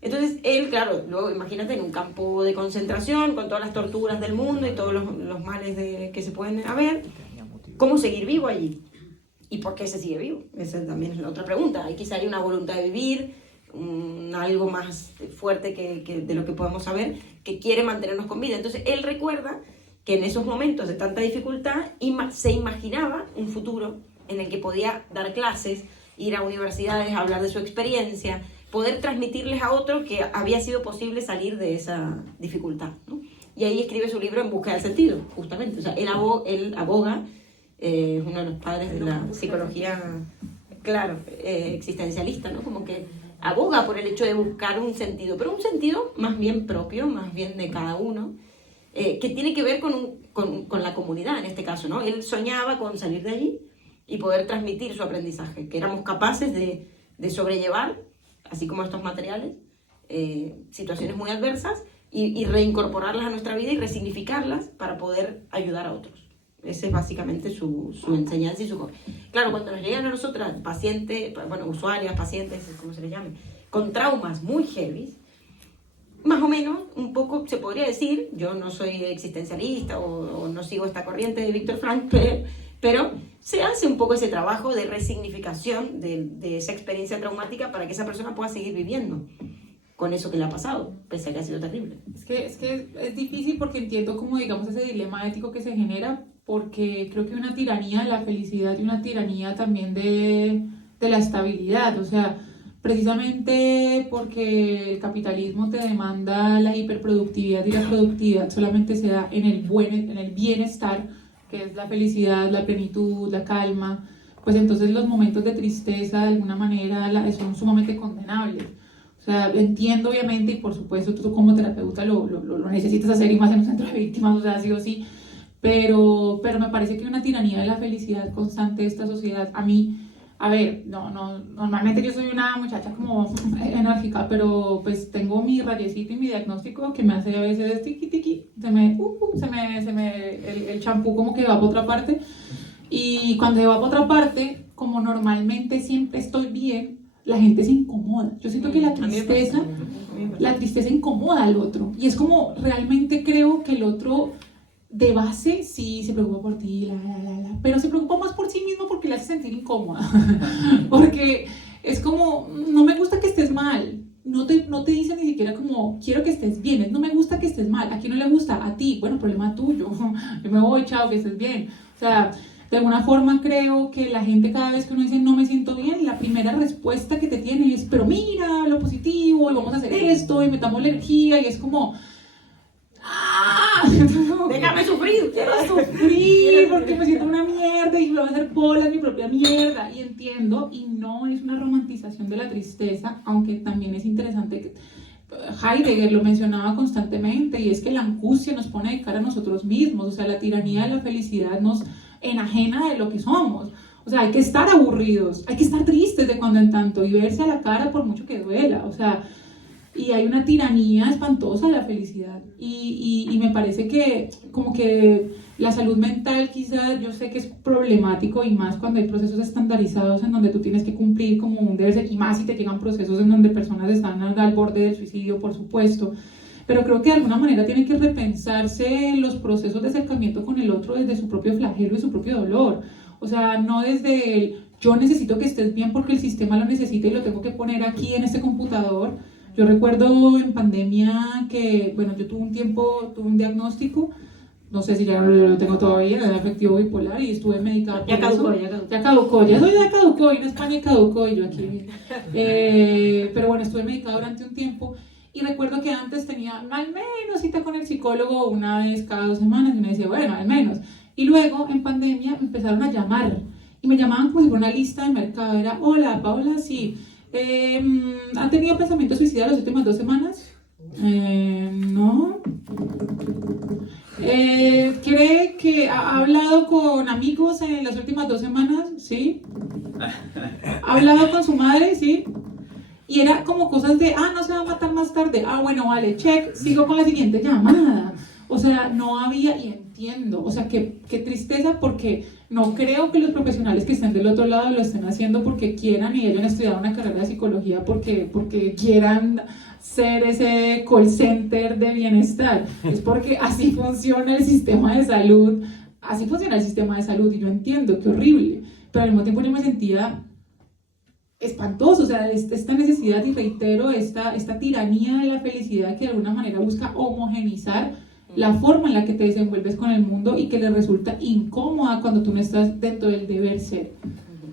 Entonces, él, claro, luego imagínate en un campo de concentración, con todas las torturas del mundo y todos los males que se pueden haber, ¿cómo seguir vivo allí? ¿Y por qué se sigue vivo? Esa también es la otra pregunta. Ahí quizá hay una voluntad de vivir, algo más fuerte que de lo que podemos saber, que quiere mantenernos con vida. Entonces, él recuerda que en esos momentos de tanta dificultad se imaginaba un futuro en el que podía dar clases, ir a universidades, hablar de su experiencia, poder transmitirles a otros que había sido posible salir de esa dificultad, ¿no? Y ahí escribe su libro En busca del sentido, justamente. O sea, él aboga, es uno de los padres de la psicología, claro, existencialista, ¿no? Como que aboga por el hecho de buscar un sentido, pero un sentido más bien propio, más bien de cada uno, que tiene que ver con la comunidad en este caso, ¿no? Él soñaba con salir de allí y poder transmitir su aprendizaje, que éramos capaces de sobrellevar, así como estos materiales, situaciones muy adversas y reincorporarlas a nuestra vida y resignificarlas para poder ayudar a otros. Esa es básicamente su enseñanza y su... Claro, cuando nos llegan a nosotras pacientes, bueno, usuarias, pacientes, como se les llame, con traumas muy heavy, más o menos, un poco se podría decir, yo no soy existencialista o no sigo esta corriente de Viktor Frankl, pero se hace un poco ese trabajo de resignificación de esa experiencia traumática para que esa persona pueda seguir viviendo con eso que le ha pasado, pese a que ha sido terrible. Es que es difícil porque entiendo como, digamos, ese dilema ético que se genera, porque creo que hay una tiranía de la felicidad y una tiranía también de la estabilidad, o sea, precisamente porque el capitalismo te demanda la hiperproductividad y la productividad solamente se da en el bienestar, que es la felicidad, la plenitud, la calma, pues entonces los momentos de tristeza de alguna manera son sumamente condenables. O sea, entiendo obviamente y por supuesto tú como terapeuta lo necesitas hacer y más en un centro de víctimas, o sea, sí o sí, pero me parece que hay una tiranía de la felicidad constante de esta sociedad. A mí, a ver, normalmente yo soy una muchacha como enérgica, pero pues tengo mi rayecito y mi diagnóstico que me hace a veces tiqui, el champú como que va para otra parte, y cuando va para otra parte, como normalmente siempre estoy bien, la gente se incomoda. Yo siento que la tristeza incomoda al otro, y es como realmente creo que el otro de base sí se preocupa por ti, pero se preocupa más por sí mismo porque le hace sentir incómoda. Porque es como, no me gusta que estés mal, no te dice ni siquiera como, quiero que estés bien, no me gusta que estés mal. ¿A quién no le gusta? A ti, bueno, problema tuyo, yo me voy, chao, que estés bien. O sea, de alguna forma creo que la gente, cada vez que uno dice no me siento bien, la primera respuesta que te tiene es, pero mira lo positivo, y vamos a hacer esto, y metamos la energía, y es como... Déjame sufrir, quiero sufrir porque me siento una mierda y me voy a hacer bola en mi propia mierda, y entiendo, y no es una romantización de la tristeza, aunque también es interesante que Heidegger lo mencionaba constantemente, y es que la angustia nos pone de cara a nosotros mismos, o sea, la tiranía de la felicidad nos enajena de lo que somos. O sea, hay que estar aburridos, hay que estar tristes de cuando en tanto y verse a la cara por mucho que duela. O sea, y hay una tiranía espantosa de la felicidad. Y me parece que como que la salud mental quizás, yo sé que es problemático y más cuando hay procesos estandarizados en donde tú tienes que cumplir como un deber ser, y más si te llegan procesos en donde personas están al borde del suicidio, por supuesto. Pero creo que de alguna manera tiene que repensarse los procesos de acercamiento con el otro desde su propio flagelo y su propio dolor. O sea, no desde el yo necesito que estés bien porque el sistema lo necesita y lo tengo que poner aquí en este computador. Yo recuerdo en pandemia que, bueno, yo tuve un diagnóstico, no sé si ya lo tengo todavía, era afectivo bipolar y estuve medicada por eso. Ya caducó, y en España caducó y yo aquí. Pero bueno, estuve medicada durante un tiempo y recuerdo que antes tenía al menos cita con el psicólogo una vez cada 2 semanas y me decía, bueno, al menos. Y luego en pandemia me empezaron a llamar y me llamaban como si fuera una lista de mercado, era, hola, Paola, sí. ¿Han tenido pensamientos suicidas las últimas 2 semanas? No. ¿Cree que ha hablado con amigos en las últimas 2 semanas? Sí. ¿Ha hablado con su madre? Sí. Y era como cosas de, no se va a matar más tarde. Bueno, vale, check, sigo con la siguiente llamada. O sea, no había, y entiendo, o sea, qué tristeza, porque no creo que los profesionales que estén del otro lado lo estén haciendo porque quieran y hayan estudiado una carrera de psicología porque quieran ser ese call center de bienestar. Es porque así funciona el sistema de salud, y yo entiendo, qué horrible, pero al mismo tiempo yo me sentía espantoso, o sea, esta necesidad, y reitero, esta tiranía de la felicidad que de alguna manera busca homogenizar la forma en la que te desenvuelves con el mundo y que le resulta incómoda cuando tú no estás dentro del deber ser.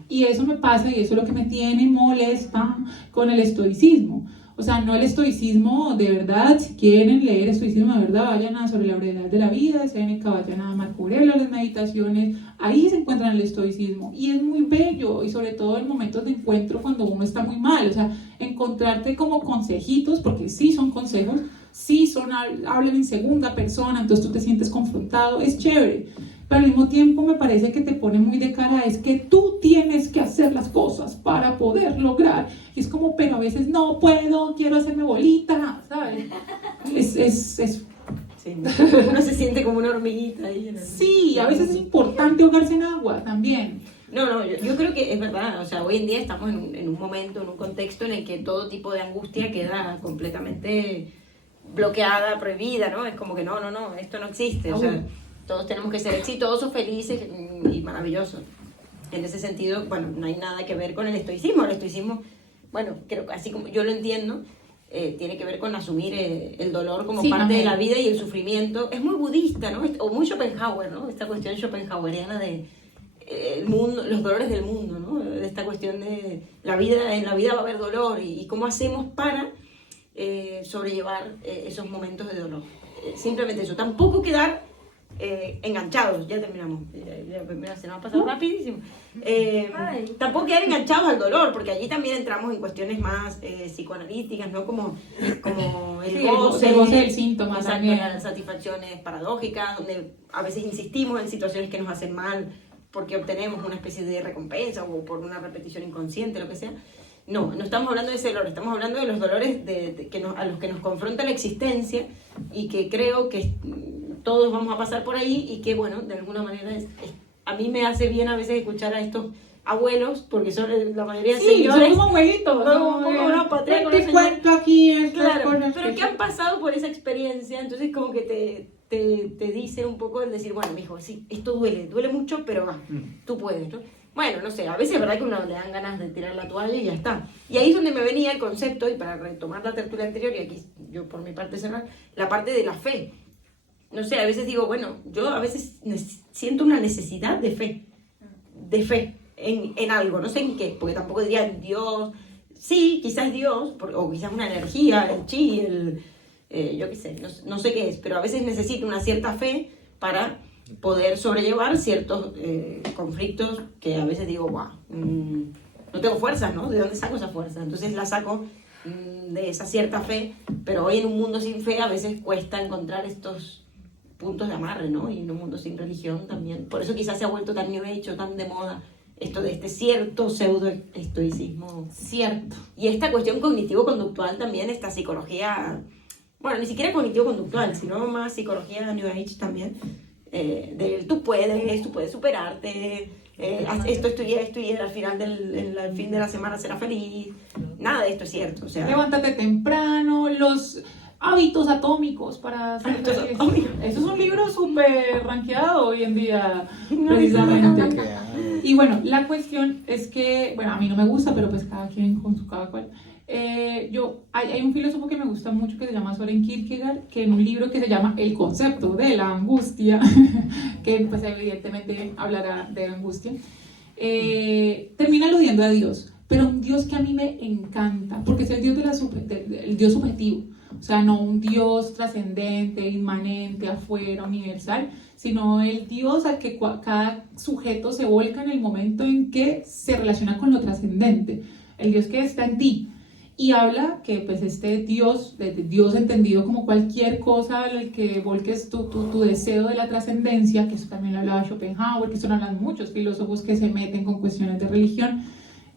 Y eso me pasa, y eso es lo que me tiene molesta con el estoicismo. O sea, no el estoicismo de verdad. Si quieren leer estoicismo de verdad, vayan a Sobre la brevedad de la vida, Séneca, vayan a Marco Aurelio, las meditaciones, ahí se encuentran el estoicismo, y es muy bello, y sobre todo en momentos de encuentro cuando uno está muy mal, o sea, encontrarte como consejitos, porque sí son consejos, sí hablan en segunda persona, entonces tú te sientes confrontado, es chévere, pero al mismo tiempo me parece que te pone muy de cara, es que tú tienes que hacer las cosas para poder lograr, y es como, pero a veces no puedo, quiero hacerme bolita, ¿sabes? Sí, uno se siente como una hormiguita ahí. Sí, a veces es importante ahogarse en agua también. No, yo creo que es verdad, o sea, hoy en día estamos en un momento, en un contexto en el que todo tipo de angustia queda completamente bloqueada, prohibida, ¿no? Es como que no, esto no existe, o sea, todos tenemos que ser exitosos, felices y maravillosos. En ese sentido, bueno, no hay nada que ver con el estoicismo, bueno, creo que así como yo lo entiendo, tiene que ver con asumir el dolor como parte de la vida y el sufrimiento. Es muy budista, ¿no? O muy Schopenhauer, ¿no? Esta cuestión schopenhaueriana de el mundo, los dolores del mundo, ¿no? De esta cuestión de en la vida va a haber dolor y cómo hacemos para sobrellevar esos momentos de dolor. Simplemente eso, tampoco quedar enganchados, ya terminamos, mira, se nos ha pasado rapidísimo. Tampoco quedar enganchados al dolor, porque allí también entramos en cuestiones más psicoanalíticas, ¿no? Como el goce del síntoma, exacto, las satisfacciones paradójicas, donde a veces insistimos en situaciones que nos hacen mal porque obtenemos una especie de recompensa o por una repetición inconsciente, lo que sea. No estamos hablando de ese dolor, estamos hablando de los dolores a los que nos confronta la existencia, y que creo que todos vamos a pasar por ahí, y que, bueno, de alguna manera a mí me hace bien a veces escuchar a estos abuelos, porque son la mayoría de señores. Son como abuelitos. Te cuento aquí claro, pero que han pasado por esa experiencia, entonces como que te dice un poco el decir, bueno, mijo, sí, esto duele mucho, pero tú puedes, ¿no? Bueno, no sé, a veces es verdad que a uno le dan ganas de tirar la toalla y ya está. Y ahí es donde me venía el concepto, y para retomar la tertulia anterior, y aquí yo por mi parte cerrar, la parte de la fe. No sé, a veces digo, bueno, yo a veces siento una necesidad de fe en algo, no sé en qué, porque tampoco diría en Dios, sí, quizás Dios, o quizás una energía, el chi, yo qué sé, no sé qué es, pero a veces necesito una cierta fe para poder sobrellevar ciertos conflictos que a veces digo, wow, no tengo fuerzas, ¿no? ¿De dónde saco esa fuerza? Entonces la saco de esa cierta fe, pero hoy en un mundo sin fe a veces cuesta encontrar estos puntos de amarre, ¿no? Y en un mundo sin religión también. Por eso quizás se ha vuelto tan new age o tan de moda esto de este cierto pseudo-estoicismo. Cierto. Y esta cuestión cognitivo-conductual también, esta psicología, bueno, ni siquiera cognitivo-conductual, sino más psicología New Age también, de tú puedes superarte, esto y al final al fin de la semana serás feliz. Nada de esto es cierto, o sea... Levántate temprano, los hábitos atómicos para hacer Hábitos ejercicio. atómicos. Eso es un libro súper rankeado hoy en día, precisamente. Y bueno, la cuestión es que, bueno, a mí no me gusta, pero pues cada quien con su cada cual. Hay un filósofo que me gusta mucho que se llama Soren Kierkegaard, que en un libro que se llama El concepto de la angustia, que pues evidentemente hablará de angustia, termina aludiendo a Dios, pero un Dios que a mí me encanta, porque es el Dios, el Dios subjetivo, o sea, no un Dios trascendente, inmanente, afuera, universal, sino el Dios al que cada sujeto se volca en el momento en que se relaciona con lo trascendente, el Dios que está en ti. Y habla que pues este Dios, Dios entendido como cualquier cosa al que volques tu deseo de la trascendencia, que eso también lo hablaba Schopenhauer, que eso lo hablan muchos filósofos que se meten con cuestiones de religión,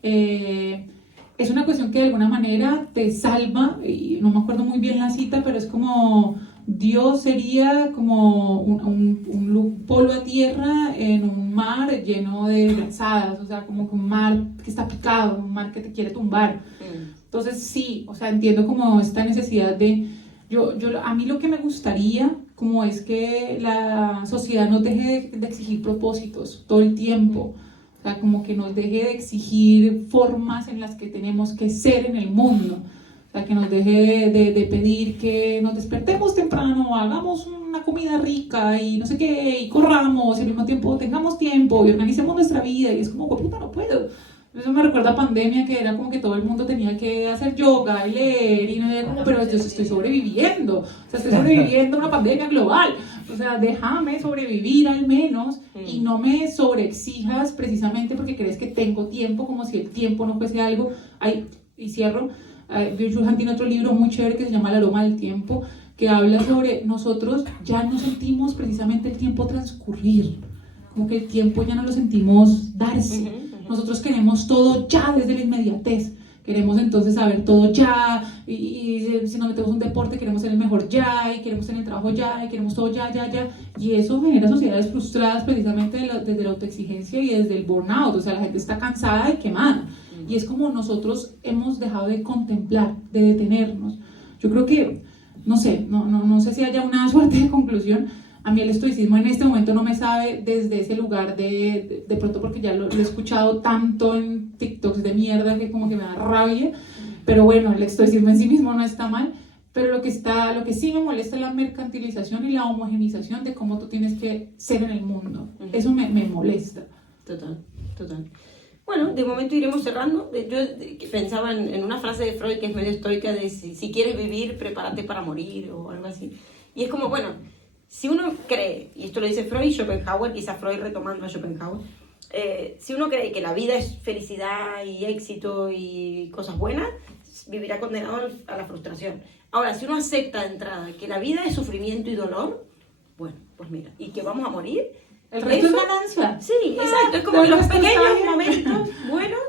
es una cuestión que de alguna manera te salva, y no me acuerdo muy bien la cita, pero es como Dios sería como un polo a tierra en un mar lleno de brazadas, o sea, como que un mar que está picado, un mar que te quiere tumbar. Entonces sí, o sea, entiendo como esta necesidad de, a mí lo que me gustaría como es que la sociedad nos deje de exigir propósitos todo el tiempo, o sea, como que nos deje de exigir formas en las que tenemos que ser en el mundo, o sea, que nos deje de pedir que nos despertemos temprano, hagamos una comida rica y no sé qué, y corramos y al mismo tiempo tengamos tiempo y organicemos nuestra vida, y es como, puta, no puedo. Eso me recuerda a pandemia, que era como que todo el mundo tenía que hacer yoga y leer, y no era como, pero yo estoy sobreviviendo, o sea, estoy sobreviviendo a una pandemia global, o sea, déjame sobrevivir al menos y no me sobreexijas precisamente porque crees que tengo tiempo, como si el tiempo no fuese algo. Y cierro, Byung-Chul Han tiene otro libro muy chévere que se llama El aroma del tiempo, que habla sobre nosotros ya no sentimos precisamente el tiempo transcurrir, como que el tiempo ya no lo sentimos darse. Nosotros queremos todo ya desde la inmediatez, queremos entonces saber todo ya, y si nos metemos un deporte queremos ser el mejor ya, y queremos tener el trabajo ya, y queremos todo ya, y eso genera sociedades frustradas precisamente desde la autoexigencia y desde el burnout, o sea, la gente está cansada y quemada, y es como nosotros hemos dejado de contemplar, de detenernos. Yo creo que, no sé si haya una suerte de conclusión. A mí el estoicismo en este momento no me sabe desde ese lugar de pronto porque ya lo he escuchado tanto en TikToks de mierda que como que me da rabia, pero bueno, el estoicismo en sí mismo no está mal, pero lo que sí me molesta es la mercantilización y la homogenización de cómo tú tienes que ser en el mundo. Eso me molesta. Total. Bueno, de momento iremos cerrando. Yo pensaba en una frase de Freud que es medio estoica de si quieres vivir, prepárate para morir o algo así. Y es como, bueno, si uno cree, y esto lo dice Freud y Schopenhauer, quizás Freud retomando a Schopenhauer, si uno cree que la vida es felicidad y éxito y cosas buenas, vivirá condenado a la frustración. Ahora, si uno acepta de entrada que la vida es sufrimiento y dolor, bueno, pues mira, y que vamos a morir, el resto es ganancia. Sí, exacto, es como los pequeños momentos buenos,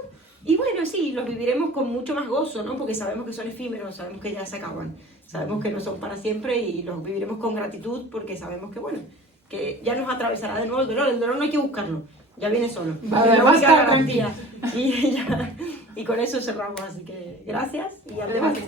y bueno, sí, los viviremos con mucho más gozo, ¿no? Porque sabemos que son efímeros, sabemos que ya se acaban. Sabemos que no son para siempre y los viviremos con gratitud porque sabemos que, bueno, que ya nos atravesará de nuevo el dolor no hay que buscarlo, ya viene solo. Es la única garantía. Y con eso cerramos, así que gracias y al debate.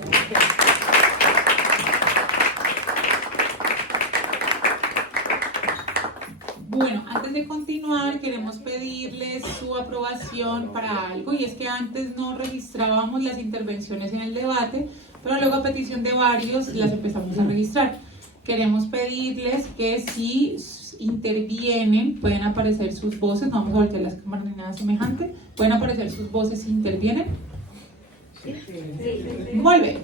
Bueno, antes de continuar queremos pedirles su aprobación para algo, y es que antes no registrábamos las intervenciones en el debate, pero luego a petición de varios las empezamos a registrar. Queremos pedirles que si intervienen, pueden aparecer sus voces, no vamos a voltear las cámaras ni nada semejante, pueden aparecer sus voces si intervienen. Sí. Muy bien.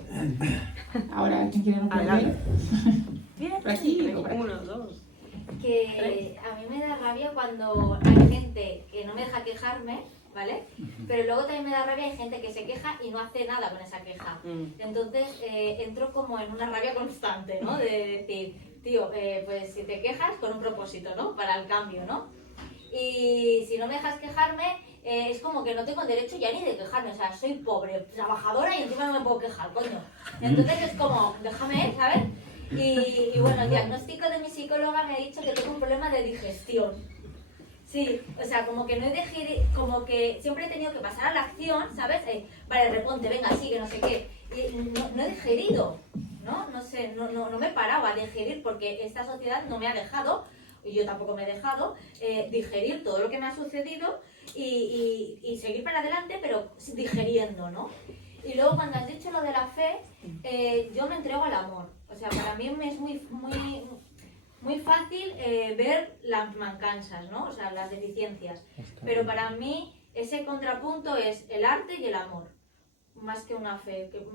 Ahora, ¿quién quiere romper? Bien, por aquí. Uno, dos. Que a mí me da rabia cuando hay gente que no me deja quejarme, ¿vale? Pero luego también me da rabia, hay gente que se queja y no hace nada con esa queja. Entonces entro como en una rabia constante, ¿no? De decir, tío, pues si te quejas con un propósito, ¿no? Para el cambio, ¿no? Y si no me dejas quejarme, es como que no tengo derecho ya ni de quejarme, o sea, soy pobre, trabajadora y encima no me puedo quejar, coño. Entonces es como, déjame, ¿sabes? Y bueno, el diagnóstico de mi psicóloga me ha dicho que tengo un problema de digestión. Sí, o sea, como que no he digerido, como que siempre he tenido que pasar a la acción, ¿sabes? Vale, reponte, venga, sigue, no sé qué. Y no he digerido, ¿no? No sé, no me he parado a digerir porque esta sociedad no me ha dejado, y yo tampoco me he dejado, digerir todo lo que me ha sucedido y seguir para adelante, pero digeriendo, ¿no? Y luego cuando has dicho lo de la fe, yo me entrego al amor. O sea, para mí me es muy fácil ver las mancanzas, ¿no? O sea, las deficiencias. Pero para mí ese contrapunto es el arte y el amor, más que una fe. Que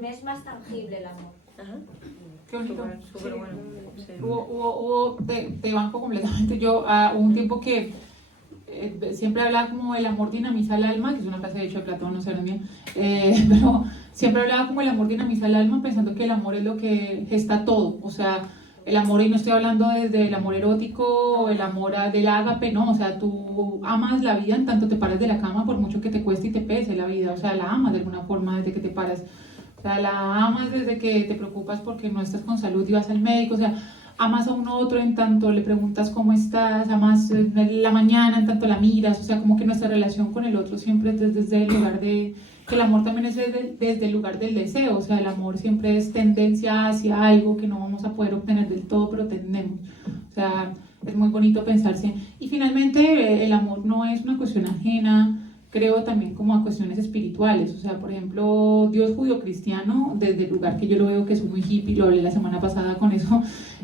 me es más tangible el amor. Ajá. Qué bonito. Súper Sí. bueno. Sí. Te banco completamente. Yo, hubo un tiempo que siempre hablaba como el amor dinamiza el alma, que es una frase de hecho de Platón, no sé, no es mía, pero siempre hablaba como el amor dinamiza el alma, pensando que el amor es lo que gesta todo, o sea, el amor, y no estoy hablando desde el amor erótico o el amor del ágape, no, o sea, tú amas la vida en tanto te paras de la cama, por mucho que te cueste y te pese la vida, o sea, la amas de alguna forma desde que te paras, o sea, la amas desde que te preocupas porque no estás con salud y vas al médico, o sea, amas a uno otro en tanto le preguntas cómo estás, amas en la mañana en tanto la miras, o sea, como que nuestra relación con el otro siempre es desde el lugar de, que el amor también es desde el lugar del deseo, o sea, el amor siempre es tendencia hacia algo que no vamos a poder obtener del todo, pero tendemos, o sea, es muy bonito pensarse. Y finalmente, el amor no es una cuestión ajena, creo también como a cuestiones espirituales, o sea, por ejemplo, Dios judío-cristiano, desde el lugar que yo lo veo, que es muy hippie, lo hablé la semana pasada con eso,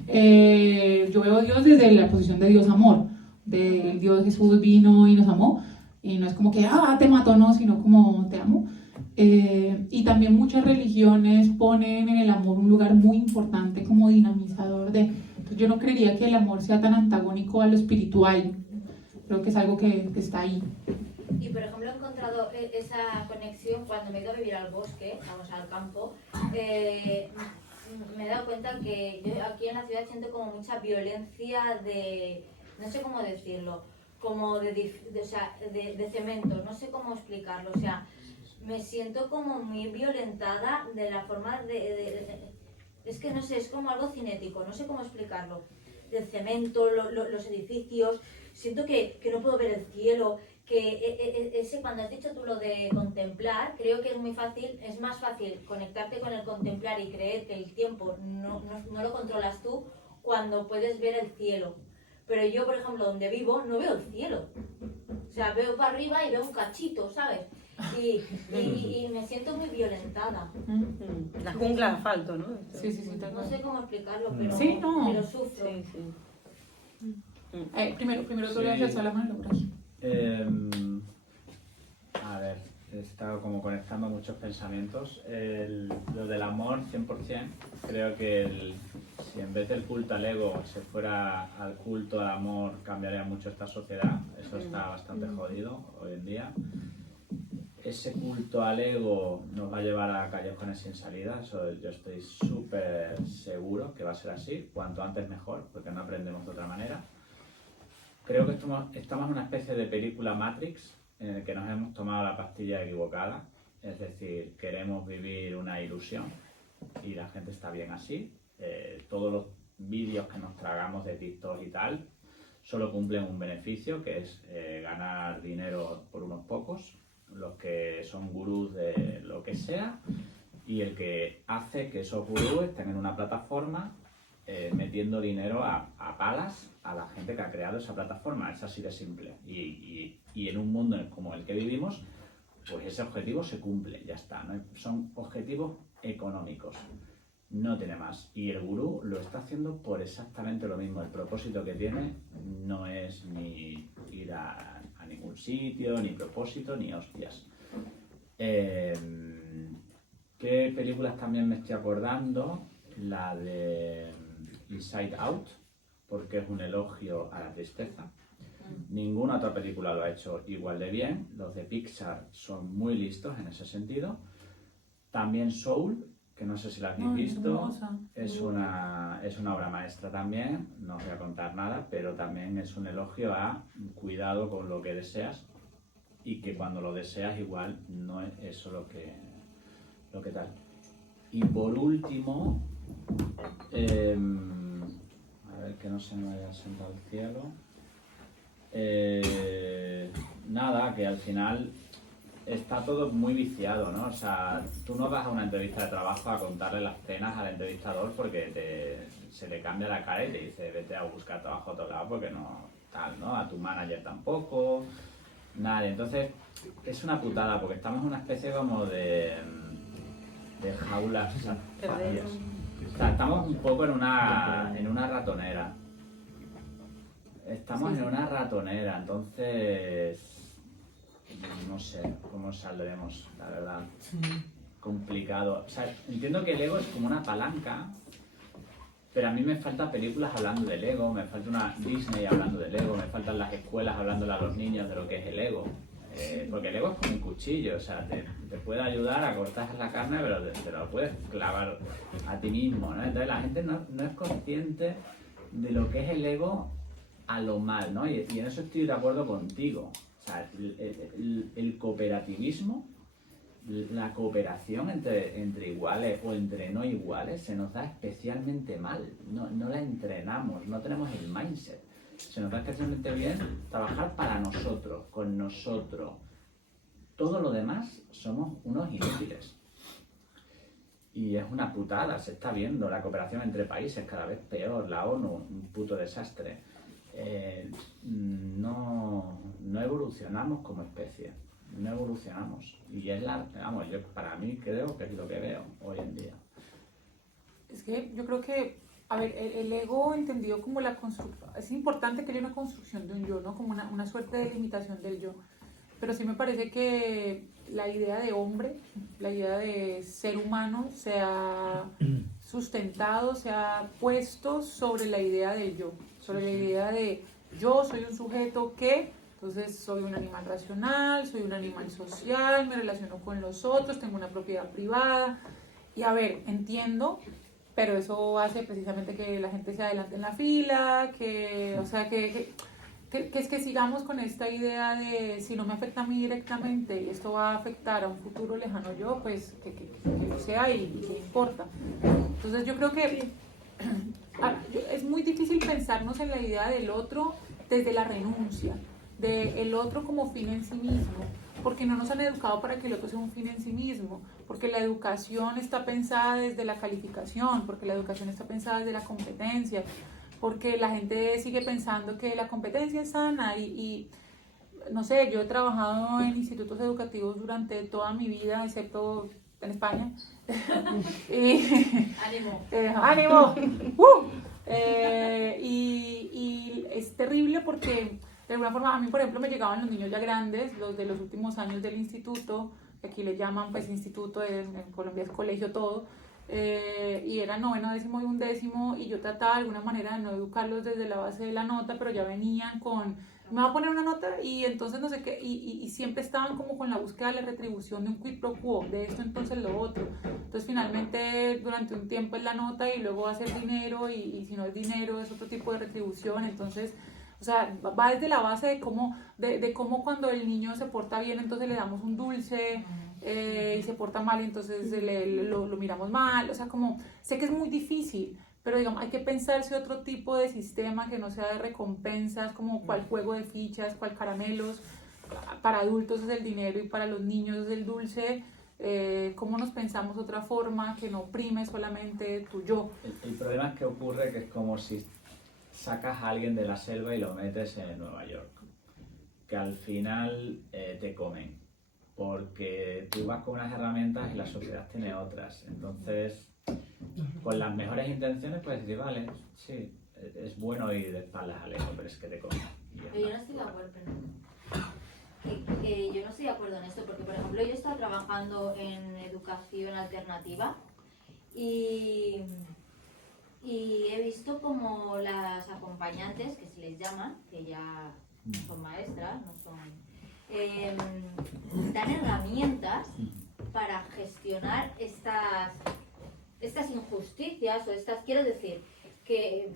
yo veo a Dios desde la posición de Dios amor, de Dios Jesús vino y nos amó, y no es como que, te mato, no, sino como te amo. Y también muchas religiones ponen en el amor un lugar muy importante como dinamizador de, entonces yo no creería que el amor sea tan antagónico a lo espiritual, creo que es algo que está ahí. Y por ejemplo he encontrado esa conexión cuando me he ido a vivir al bosque, vamos al campo, me he dado cuenta que yo aquí en la ciudad siento como mucha violencia no sé cómo decirlo, como de cemento, no sé cómo explicarlo, o sea, me siento como muy violentada de la forma es que no sé, es como algo cinético, no sé cómo explicarlo, del cemento, los edificios, siento que no puedo ver el cielo, que cuando has dicho tú lo de contemplar, creo que es más fácil conectarte con el contemplar y creer que el tiempo no lo controlas tú cuando puedes ver el cielo. Pero yo, por ejemplo, donde vivo, no veo el cielo. O sea, veo para arriba y veo un cachito, ¿sabes? Y me siento muy violentada. La jungla de asfalto, ¿no? Sí, tal No cual. sé cómo explicarlo, pero, Sí, no. pero sufro. Sí, sí. Primero tú le Sí. haces a la mano, por ahí. A ver, he estado como conectando muchos pensamientos. Lo del amor, 100%. Creo que si en vez del culto al ego se fuera al culto al amor, cambiaría mucho esta sociedad. Eso está bastante jodido hoy en día. Ese culto al ego nos va a llevar a callejones sin salida, eso yo estoy súper seguro que va a ser así, cuanto antes mejor, porque no aprendemos de otra manera. Creo que estamos en una especie de película Matrix, en el que nos hemos tomado la pastilla equivocada, es decir, queremos vivir una ilusión y la gente está bien así. Todos los vídeos que nos tragamos de TikTok y tal solo cumplen un beneficio, que es ganar dinero por unos pocos, los que son gurús de lo que sea, y el que hace que esos gurús estén en una plataforma metiendo dinero a palas a la gente que ha creado esa plataforma. Es así de simple. Y en un mundo como el que vivimos, pues ese objetivo se cumple, ya está, ¿no? Son objetivos económicos, no tiene más. Y el gurú lo está haciendo por exactamente lo mismo. El propósito que tiene no es ni ir a ningún sitio, ni propósito, ni hostias. ¿Qué películas también me estoy acordando? La de Inside Out, porque es un elogio a la tristeza. Ninguna otra película lo ha hecho igual de bien. Los de Pixar son muy listos en ese sentido. También Soul, que no sé si la habéis visto, es una obra maestra también, no os voy a contar nada, pero también es un elogio a cuidado con lo que deseas, y que cuando lo deseas igual no es eso lo que tal. Y por último, a ver que no se me vaya a sentar al cielo. Nada, que al final está todo muy viciado, ¿no? O sea, tú no vas a una entrevista de trabajo a contarle las penas al entrevistador porque se le cambia la cara y te dice vete a buscar trabajo a otro lado porque no tal, ¿no? A tu manager tampoco, nada. Entonces es una putada porque estamos en una especie como de jaulas, o sea, vacías. O sea, estamos un poco en una ratonera. Estamos en una ratonera, entonces no sé cómo saldremos, la verdad. Complicado. O sea, entiendo que el ego es como una palanca, pero a mí me faltan películas hablando del ego, me falta una Disney hablando del ego, me faltan las escuelas hablándole a los niños de lo que es el ego. Porque el ego es como un cuchillo, o sea, te puede ayudar a cortar la carne, pero te lo puedes clavar a ti mismo, ¿no? Entonces la gente no es consciente de lo que es el ego a lo mal, ¿no? Y en eso estoy de acuerdo contigo. O sea, el cooperativismo, la cooperación entre iguales o entre no iguales se nos da especialmente mal. No la entrenamos, no tenemos el mindset. Se nos da especialmente bien trabajar para nosotros, con nosotros. Todo lo demás somos unos inútiles. Y es una putada, se está viendo la cooperación entre países cada vez peor, la ONU, un puto desastre. No evolucionamos como especie, no evolucionamos. Y es yo para mí creo que es lo que veo hoy en día. Es que yo creo que, a ver, el ego entendido como la construcción, es importante que haya una construcción de un yo, ¿no? Como una suerte de limitación del yo. Pero sí me parece que la idea de hombre, la idea de ser humano se ha sustentado, se ha puesto sobre la idea del yo, sobre la idea de yo soy un sujeto que, entonces soy un animal racional, soy un animal social, me relaciono con los otros, tengo una propiedad privada. Y a ver, entiendo, pero eso hace precisamente que la gente se adelante en la fila, que es que sigamos con esta idea de si no me afecta a mí directamente y esto va a afectar a un futuro lejano yo, pues que lo sea y qué importa. Entonces yo creo que es muy difícil pensarnos en la idea del otro desde la renuncia, del otro como fin en sí mismo, porque no nos han educado para que el otro sea un fin en sí mismo, porque la educación está pensada desde la calificación, porque la educación está pensada desde la competencia, porque la gente sigue pensando que la competencia es sana y no sé, yo he trabajado en institutos educativos durante toda mi vida, excepto en España. ¡Ánimo! ¡Ánimo! Y es terrible porque de alguna forma a mí, por ejemplo, me llegaban los niños ya grandes, los de los últimos años del instituto, que aquí le llaman pues instituto, en Colombia es colegio todo, y era noveno, décimo y undécimo, y yo trataba de alguna manera de no educarlos desde la base de la nota, pero ya venían con, me va a poner una nota y entonces no sé qué, y siempre estaban como con la búsqueda de la retribución de un quid pro quo, de esto entonces lo otro. Entonces finalmente durante un tiempo es la nota y luego va a ser dinero, y si no es dinero es otro tipo de retribución. Entonces, o sea, va desde la base de cómo cuando el niño se porta bien entonces le damos un dulce, y se porta mal entonces lo miramos mal. O sea, como sé que es muy difícil, pero digamos, hay que pensarse otro tipo de sistema que no sea de recompensas, como cuál juego de fichas, cuál caramelos. Para adultos es el dinero y para los niños es el dulce. Cómo nos pensamos otra forma que no oprime solamente tu yo. El problema es que ocurre que es como si sacas a alguien de la selva y lo metes en Nueva York, que al final te comen, porque tú vas con unas herramientas y la sociedad tiene otras. Entonces, con las mejores intenciones puedes decir, vale, sí, es bueno ir de espaldas al ego, pero es que te comen. Pero yo no estoy de acuerdo, que yo no estoy de acuerdo en esto, porque por ejemplo yo he estado trabajando en educación alternativa y he visto como las acompañantes, que se les llaman, que ya no son maestras, no son, dan herramientas para gestionar estas injusticias o quiero decir, que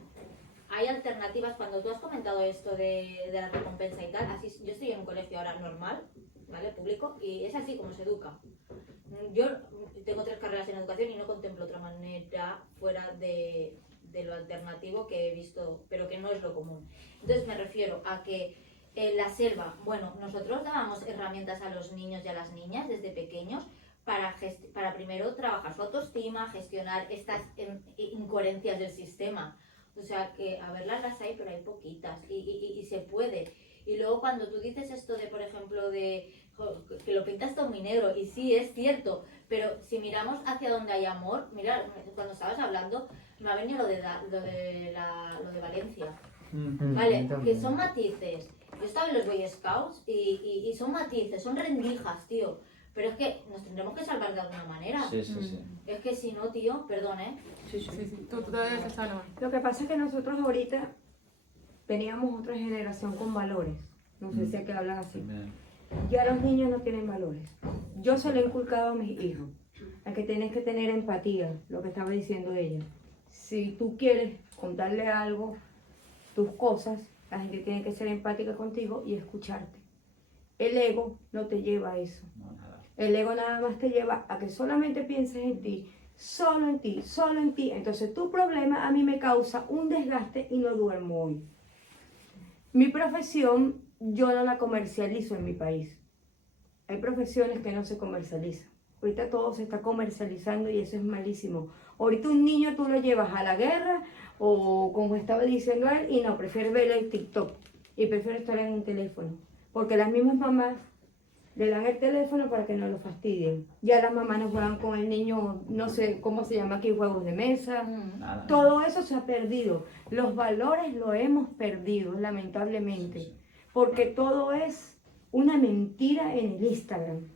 hay alternativas. Cuando tú has comentado esto de la recompensa y tal, así, yo estoy en un colegio ahora normal, y es así como se educa. Yo tengo 3 carreras en educación y no contemplo otra manera fuera de lo alternativo que he visto, pero que no es lo común. Entonces me refiero a que en la selva, bueno, nosotros dábamos herramientas a los niños y a las niñas desde pequeños para primero trabajar su autoestima, gestionar estas incoherencias del sistema. O sea que, a verlas las hay, pero hay poquitas y se puede. Y luego cuando tú dices esto de, por ejemplo, que lo pintas todo muy negro, y sí, es cierto, pero si miramos hacia donde hay amor, mira, cuando estabas hablando, me ha venido lo de Valencia. Vale, que son matices. Yo estaba en los Boy Scouts y son matices, son rendijas, tío. Pero es que nos tendremos que salvar de alguna manera. Sí, sí, sí. Es que si no, tío, perdón, ¿eh? Sí. Tú todavía estás hablando. Lo que pasa es que nosotros ahorita teníamos otra generación con valores. No sé si es que hablan así. Ya los niños no tienen valores. Yo se lo he inculcado a mis hijos, a que tienes que tener empatía, lo que estaba diciendo ella. Si tú quieres contarle algo, tus cosas, la gente tiene que ser empática contigo y escucharte. El ego no te lleva a eso. No, nada. El ego nada más te lleva a que solamente pienses en ti, solo en ti, solo en ti. Entonces tu problema a mí me causa un desgaste y no duermo hoy. Mi profesión yo no la comercializo en mi país. Hay profesiones que no se comercializan. Ahorita todo se está comercializando y eso es malísimo. Ahorita un niño tú lo llevas a la guerra o como estaba diciendo él y no, prefiere ver el TikTok y prefiere estar en un teléfono. Porque las mismas mamás le dan el teléfono para que no lo fastidien. Ya las mamás no juegan con el niño, no sé cómo se llama aquí, juegos de mesa. Nada. Todo eso se ha perdido. Los valores lo hemos perdido, lamentablemente. Porque todo es una mentira en el Instagram.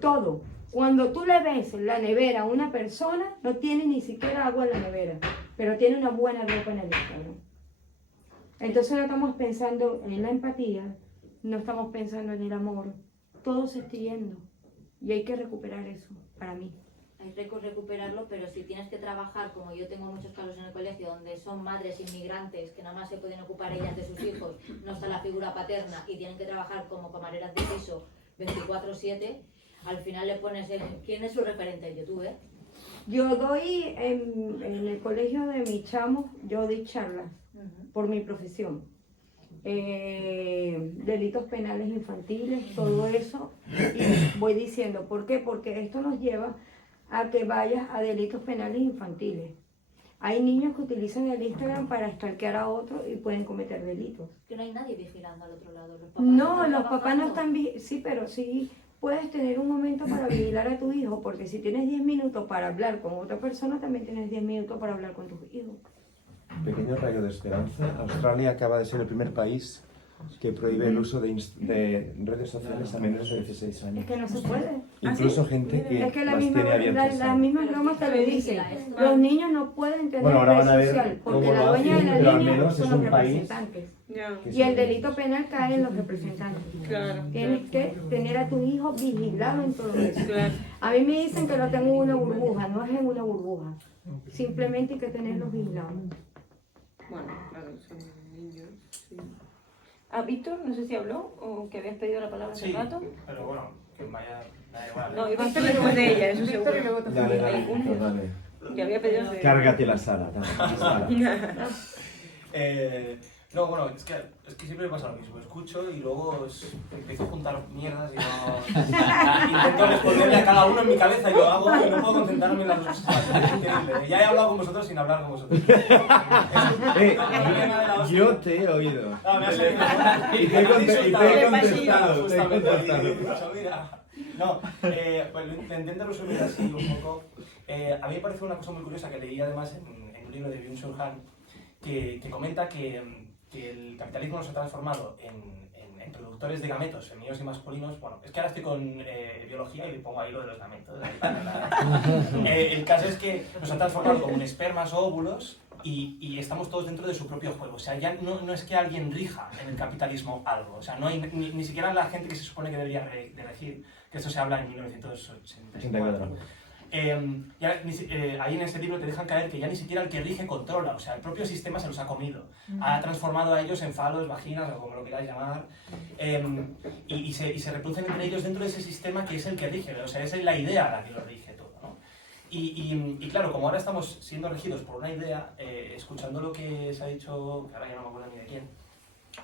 Todo. Cuando tú le ves en la nevera a una persona, no tiene ni siquiera agua en la nevera, pero tiene una buena ropa en el Instagram. Entonces no estamos pensando en la empatía, no estamos pensando en el amor. Todo se está yendo y hay que recuperar eso, para mí. Hay que recuperarlo, pero si tienes que trabajar, como yo tengo muchos casos en el colegio, donde son madres inmigrantes que nada más se pueden ocupar ellas de sus hijos, no está la figura paterna y tienen que trabajar como camareras de piso 24/7, al final le pones ¿quién es su referente? En YouTube, ¿eh? Yo doy, en el colegio de mi chamo, yo doy charlas por mi profesión. Delitos penales infantiles, todo eso, y voy diciendo, ¿por qué? Porque esto nos lleva a que vayas a delitos penales infantiles. Hay niños que utilizan el Instagram para stalkear a otros y pueden cometer delitos. Que no hay nadie vigilando al otro lado. No, los papás no están, sí, pero sí puedes tener un momento para vigilar a tu hijo, porque si tienes 10 minutos para hablar con otra persona, también tienes 10 minutos para hablar con tus hijos. Pequeño rayo de esperanza. Australia acaba de ser el primer país que prohíbe el uso de redes sociales a menores de 16 años. Es que no se puede. Incluso gente que Es que las tiene abiertas. las mismas bromas te lo dicen. Los niños no pueden tener Bueno, ahora van a red ver social, porque cómo la lo dueña de hacen, la pero al línea menos son es los un país representantes. que Y el se- delito penal cae en los representantes. Claro. Tienes que tener a tu hijo vigilado en todo eso. Claro. A mí me dicen que lo tengo en una burbuja, no es en una burbuja. Simplemente hay que tenerlos vigilados. Bueno, claro, son niños. Sí. Ah, Víctor, no sé si habló o que habías pedido la palabra hace Sí, rato. pero bueno, que vaya, da igual. No, Víctor después de ella, eso seguro. Dale, dale, Víctor, dale. Que había pedido hace... Cárgate la sala, dale, la sala. No, bueno, es que siempre me pasa lo mismo. Escucho y luego empiezo a juntar mierdas y no... Intento responderle a cada uno en mi cabeza y lo hago y no puedo concentrarme en las dos cosas. Es increíble. Ya he hablado con vosotros sin hablar con vosotros. Yo te he oído. No, me has oído. Y te he contestado, te he Justamente, contestado. y he dicho, mira. No, pues lo intento resumir así un poco. A mí me parece una cosa muy curiosa que leí además en un libro de Byung-Chul Han que comenta que el capitalismo nos ha transformado en productores de gametos femeninos y masculinos. Bueno, es que ahora estoy con biología y le pongo ahí lo de los gametos. El caso es que nos ha transformado como en espermas o óvulos y estamos todos dentro de su propio juego. O sea, ya no es que alguien rija en el capitalismo algo. O sea, no hay ni siquiera la gente que se supone que debería de regir, que esto se habla en 1984. ahí en ese libro te dejan caer que ya ni siquiera el que rige controla, o sea, el propio sistema se los ha comido. Ha transformado a ellos en falos, vaginas o como lo queráis llamar, y se reproducen entre ellos dentro de ese sistema que es el que rige, o sea, es la idea la que lo rige todo, ¿no? Y claro, como ahora estamos siendo regidos por una idea, escuchando lo que se ha dicho, que ahora ya no me acuerdo ni de quién,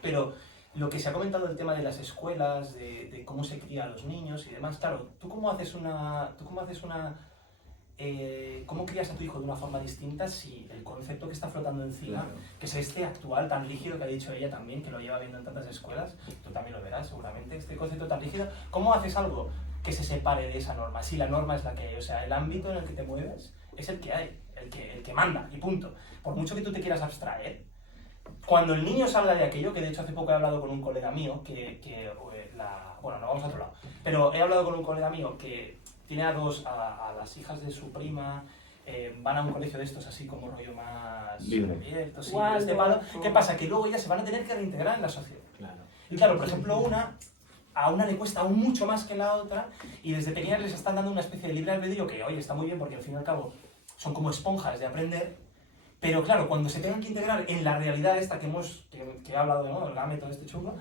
pero lo que se ha comentado del tema de las escuelas, de cómo se cría a los niños y demás, claro, ¿cómo crías a tu hijo de una forma distinta si el concepto que está flotando encima, Claro. que es este actual tan rígido que ha dicho ella también, que lo lleva viendo en tantas escuelas, tú también lo verás seguramente, este concepto tan rígido, ¿cómo haces algo que se separe de esa norma? Si la norma es la que hay, o sea, el ámbito en el que te mueves es el que hay, el que manda, y punto. Por mucho que tú te quieras abstraer, cuando el niño salga de aquello, que de hecho hace poco he hablado con un colega mío, bueno, no vamos a otro lado, pero he hablado con un colega mío que tiene a las hijas de su prima, van a un colegio de estos así como rollo más Libre. abierto, sí, Guau, este palo. guau. ¿Qué pasa? Que luego ellas se van a tener que reintegrar en la sociedad. Claro. Y claro, por ejemplo, a una le cuesta aún mucho más que la otra, y desde pequeñas les están dando una especie de libre albedrío que, oye, está muy bien porque al fin y al cabo son como esponjas de aprender, pero claro, cuando se tengan que integrar en la realidad esta que he hablado, ¿no? El gameto de este chungo,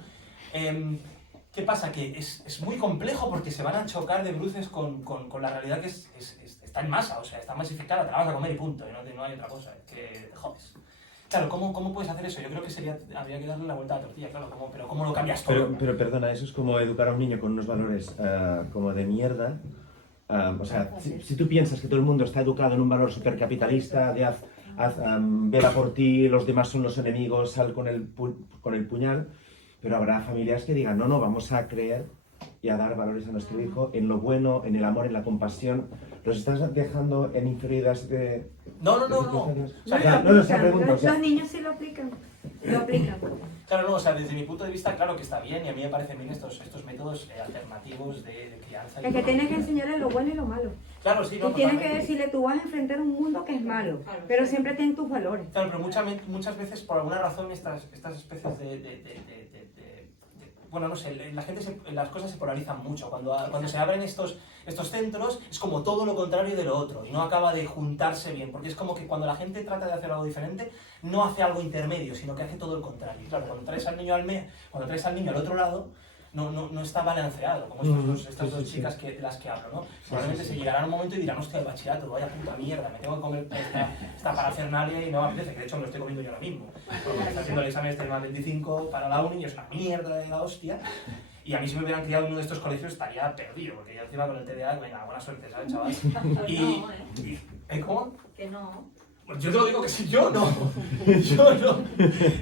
¿qué pasa? Que es muy complejo porque se van a chocar de bruces con la realidad que está en masa, o sea, está masificada, te la vas a comer y punto, y no hay otra cosa, es que te jodes. Claro, ¿cómo puedes hacer eso? Yo creo que habría que darle la vuelta a la tortilla, claro, pero ¿cómo lo cambias todo? Pero perdona, eso es como educar a un niño con unos valores como de mierda. O sea, si tú piensas que todo el mundo está educado en un valor supercapitalista, de vela por ti, los demás son los enemigos, sal con el puñal, pero habrá familias que digan, no, vamos a creer y a dar valores a nuestro hijo en lo bueno, en el amor, en la compasión. ¿Los estás dejando en inferioridad de...? No. O sea, no, se pregunta, o sea, Los niños sí lo aplican. Lo aplican. Claro, no, o sea, desde mi punto de vista, claro que está bien, y a mí me parecen bien estos métodos alternativos de crianza. Es que tienes que enseñarle lo bueno y lo malo. Claro, sí, no, Tú tienes que totalmente. decirle, tú vas a enfrentar un mundo que es malo, pero siempre ten tus valores. Claro, pero muchas veces, por alguna razón, estas especies bueno, no sé, las cosas se polarizan mucho. Cuando se abren estos centros, es como todo lo contrario de lo otro, y no acaba de juntarse bien, porque es como que cuando la gente trata de hacer algo diferente, no hace algo intermedio, sino que hace todo el contrario. Y claro, cuando traes al niño al otro lado, no está balanceado, como estas dos chicas de las que hablo, ¿no? Probablemente se llegarán a un momento y dirán, hostia, el bachillerato, vaya puta mierda, me tengo que comer esta parafernalia y no me apetece, que de hecho me lo estoy comiendo yo ahora mismo. Porque me está haciendo el examen más 25 para la uni y es una mierda de la hostia. Y a mí si me hubieran criado en uno de estos colegios estaría perdido, porque yo encima con el TDA, venga, buena suerte, ¿sabes, chaval? ¿Cómo? Que no. Pues yo te lo digo que sí, yo no. Yo no.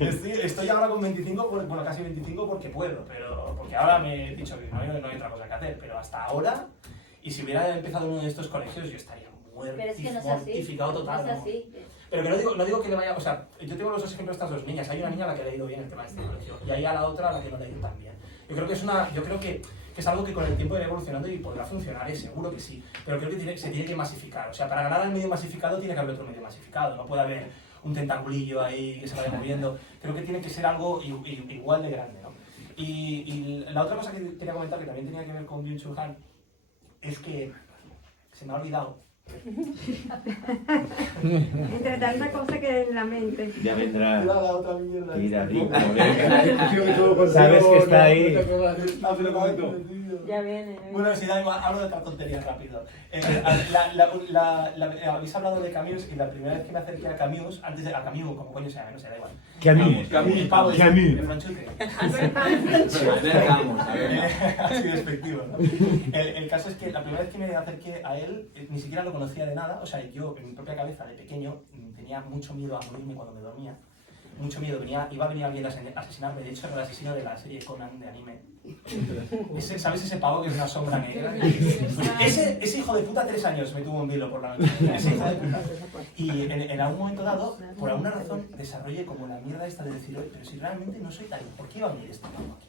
Estoy ahora con 25, bueno, casi 25 porque puedo, pero porque ahora me he dicho que no hay otra cosa que hacer, pero hasta ahora, y si hubiera empezado en uno de estos colegios, yo estaría Pero es que no es así. mortificado total. No es así. Pero que no digo que le vaya, o sea, yo tengo los dos ejemplos de estas dos niñas. Hay una niña a la que le ha ido bien el tema de este colegio, y hay a la otra a la que no le ha ido tan bien. Yo creo que es algo que con el tiempo irá evolucionando y podrá funcionar, seguro que sí. Pero creo que se tiene que masificar. O sea, para ganar al medio masificado tiene que haber otro medio masificado. No puede haber un tentaculillo ahí que se vaya moviendo. Creo que tiene que ser algo igual de grande, ¿no? Y la otra cosa que quería comentar, que también tenía que ver con Byung-Chul Han, es que se me ha olvidado. Entre tanta cosa que en la mente. ya vendrá. La otra mierda. Mira, sabes que está ahí. Ya viene. Bueno, si da igual, hablo de otra tontería rápido. Habéis hablado de Camus y la primera vez que me acerqué a Camus, antes de a Camus, como coño se llama, no sé, da igual. El pavo de Franchute. Así despectivo, ¿no? El caso es que la primera vez que me acerqué a él, ni siquiera lo conocía de nada. O sea, yo en mi propia cabeza de pequeño tenía mucho miedo a morirme cuando me dormía. Mucho miedo, iba a venir alguien a asesinarme. De hecho, era el asesino de la serie Conan de anime. ¿Sabes ese pavo que es una sombra negra? Ese hijo de puta 3 años me tuvo un vilo por la noche. Ese hijo de puta. Y en algún momento dado, por alguna razón, desarrollé como la mierda esta de decir, oye, pero si realmente no soy tal, ¿por qué iba a venir este pavo aquí?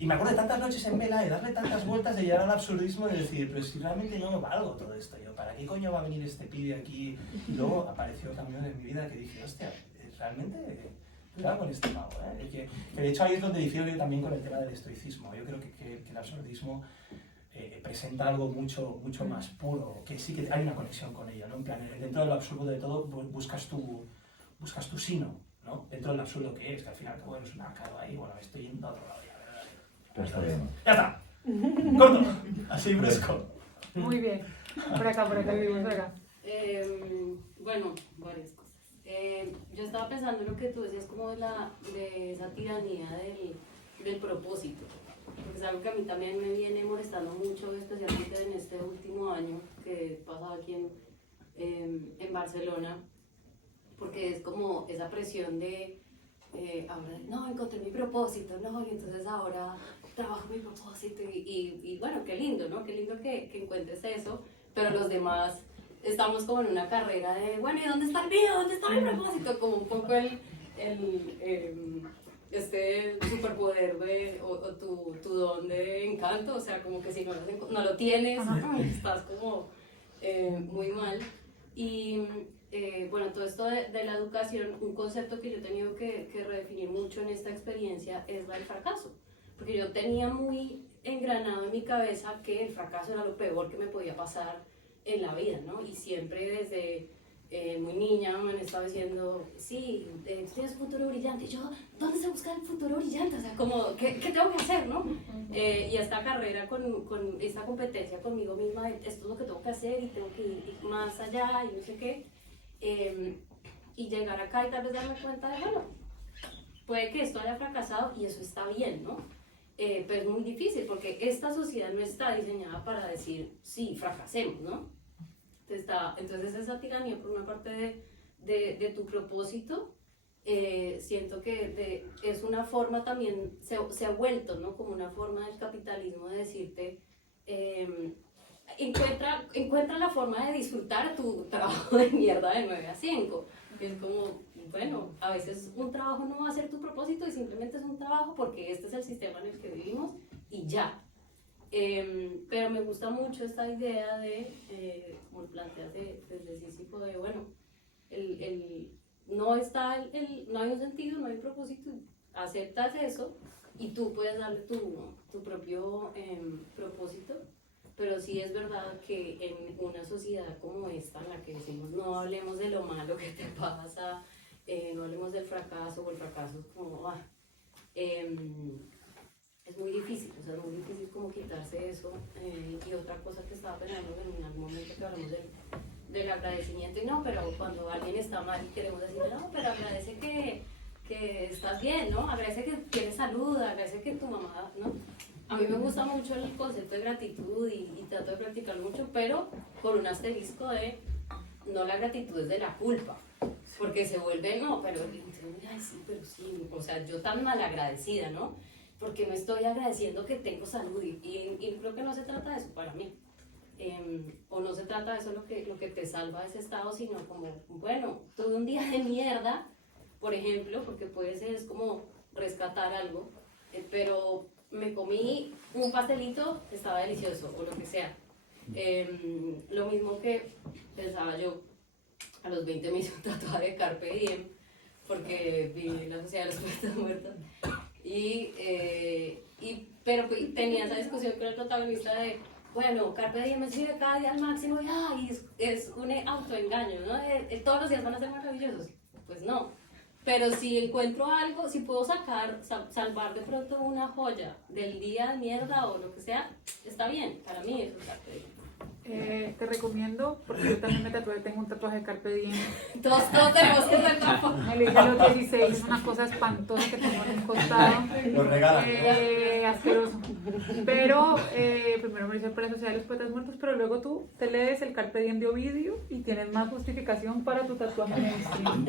Y me acuerdo de tantas noches en vela, de darle tantas vueltas, de llegar al absurdismo y decir, pero si realmente no valgo todo esto, yo, ¿para qué coño va a venir este pibe aquí? Y luego apareció también en mi vida que dije, hostia, realmente cuidado con este pavo, ¿eh? Que de hecho ahí es donde difiero yo también con el tema del estoicismo. Yo creo que el absurdismo presenta algo mucho más puro, que sí que hay una conexión con ella, ¿no? En plan, dentro de lo absurdo de todo buscas tu sino, ¿no? Dentro del absurdo que es, que al final bueno, es un arcado ahí, bueno, me estoy yendo a otro lado ya, ¿verdad? Pero está bien. ¡Ya está! ¡Corto! Así brusco. Muy bien. Por acá, vivimos acá. Bueno, varias cosas. Yo estaba pensando en lo que tú decías como de esa tiranía del propósito, porque es algo que a mí también me viene molestando mucho, especialmente en este último año que he pasado aquí en Barcelona, porque es como esa presión de ahora, no, encontré mi propósito, no, y entonces ahora trabajo mi propósito y bueno, qué lindo, ¿no? Qué lindo que encuentres eso, pero los demás estamos como en una carrera de, bueno, ¿y dónde está el mío? ¿Dónde está mi propósito? Como un poco este superpoder o tu don de encanto, o sea, como que si no lo tienes, estás como muy mal. Y bueno, todo esto de la educación, un concepto que yo he tenido que redefinir mucho en esta experiencia es el fracaso, porque yo tenía muy engranado en mi cabeza que el fracaso era lo peor que me podía pasar en la vida, ¿no? Y siempre desde muy niña me han estado diciendo, sí, tienes un futuro brillante. Y yo, ¿dónde se busca el futuro brillante? O sea, como, ¿qué tengo que hacer, no? Y esta carrera con esta competencia conmigo misma, esto es lo que tengo que hacer y tengo que ir más allá y no sé qué. Y llegar acá y tal vez darme cuenta de, bueno, puede que esto haya fracasado y eso está bien, ¿no? Pero es muy difícil porque esta sociedad no está diseñada para decir, sí, fracasemos, ¿no? Entonces esa tiranía por una parte de tu propósito, siento que es una forma también, se ha vuelto, ¿no? Como una forma del capitalismo de decirte, encuentra la forma de disfrutar tu trabajo de mierda de 9 a 5. Es como, bueno, a veces un trabajo no va a ser tu propósito y simplemente es un trabajo porque este es el sistema en el que vivimos y ya. Pero me gusta mucho esta idea de, como planteas desde Sísifo, de bueno, no hay un sentido, no hay un propósito, aceptas eso y tú puedes darle tu propio propósito, pero sí es verdad que en una sociedad como esta, en la que decimos no hablemos de lo malo que te pasa, no hablemos del fracaso, o el fracaso es como, es muy difícil, o sea, es muy difícil como quitarse eso. Y otra cosa que estaba pensando en algún momento que hablamos del agradecimiento, y no, pero cuando alguien está mal queremos decirle, no, pero agradece que estás bien, ¿no? Agradece que tienes salud, agradece que tu mamá, ¿no? A mí me gusta mucho el concepto de gratitud y trato de practicarlo mucho, pero con un asterisco de, no la gratitud es de la culpa, porque se vuelve, no, pero, ay, sí, pero sí, o sea, yo tan malagradecida, ¿no? Porque no estoy agradeciendo que tengo salud y creo que no se trata de eso para mí. O no se trata de eso lo que te salva de ese estado, sino como, bueno, tuve un día de mierda, por ejemplo, porque puede ser es como rescatar algo, pero me comí un pastelito que estaba delicioso, o lo que sea. Lo mismo que pensaba yo, a los 20 me hice un tatuaje de Carpe Diem, porque vi la sociedad de los poetas muertos. Pero tenía esa discusión con el protagonista de, bueno, Carpe Diem es vivir cada día al máximo y es un autoengaño, ¿no? Todos los días van a ser maravillosos. Pues no. Pero si encuentro algo, si puedo salvar de pronto una joya del día de mierda o lo que sea, está bien. Para mí eso es Carpe Diem. Te recomiendo, porque yo también tengo un tatuaje de Carpe Diem. Todos tenemos que ser tatuajes. Me lo hice a los 16, es una cosa espantosa que tengo en un costado. Lo regalan. Asqueroso. Pero primero me lo hice para la Sociedad de los Poetas Muertos, pero luego tú te lees el Carpe Diem de Ovidio y tienes más justificación para tu tatuaje mainstream.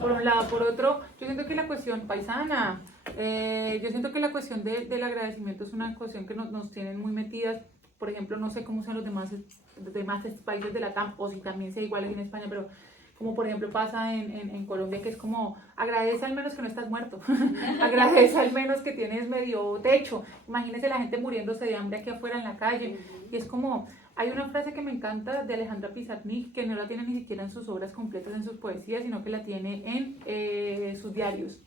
Por un lado. Por otro, yo siento que la cuestión paisana, yo siento que la cuestión del agradecimiento es una cuestión que nos tienen muy metidas. Por ejemplo, no sé cómo son los demás países de la TAM, o si también sea igual en España, pero como por ejemplo pasa en Colombia, que es como, agradece al menos que no estás muerto, agradece al menos que tienes medio techo. Imagínese la gente muriéndose de hambre aquí afuera en la calle, y es como, hay una frase que me encanta de Alejandra Pizarnik, que no la tiene ni siquiera en sus obras completas, en sus poesías, sino que la tiene en sus diarios,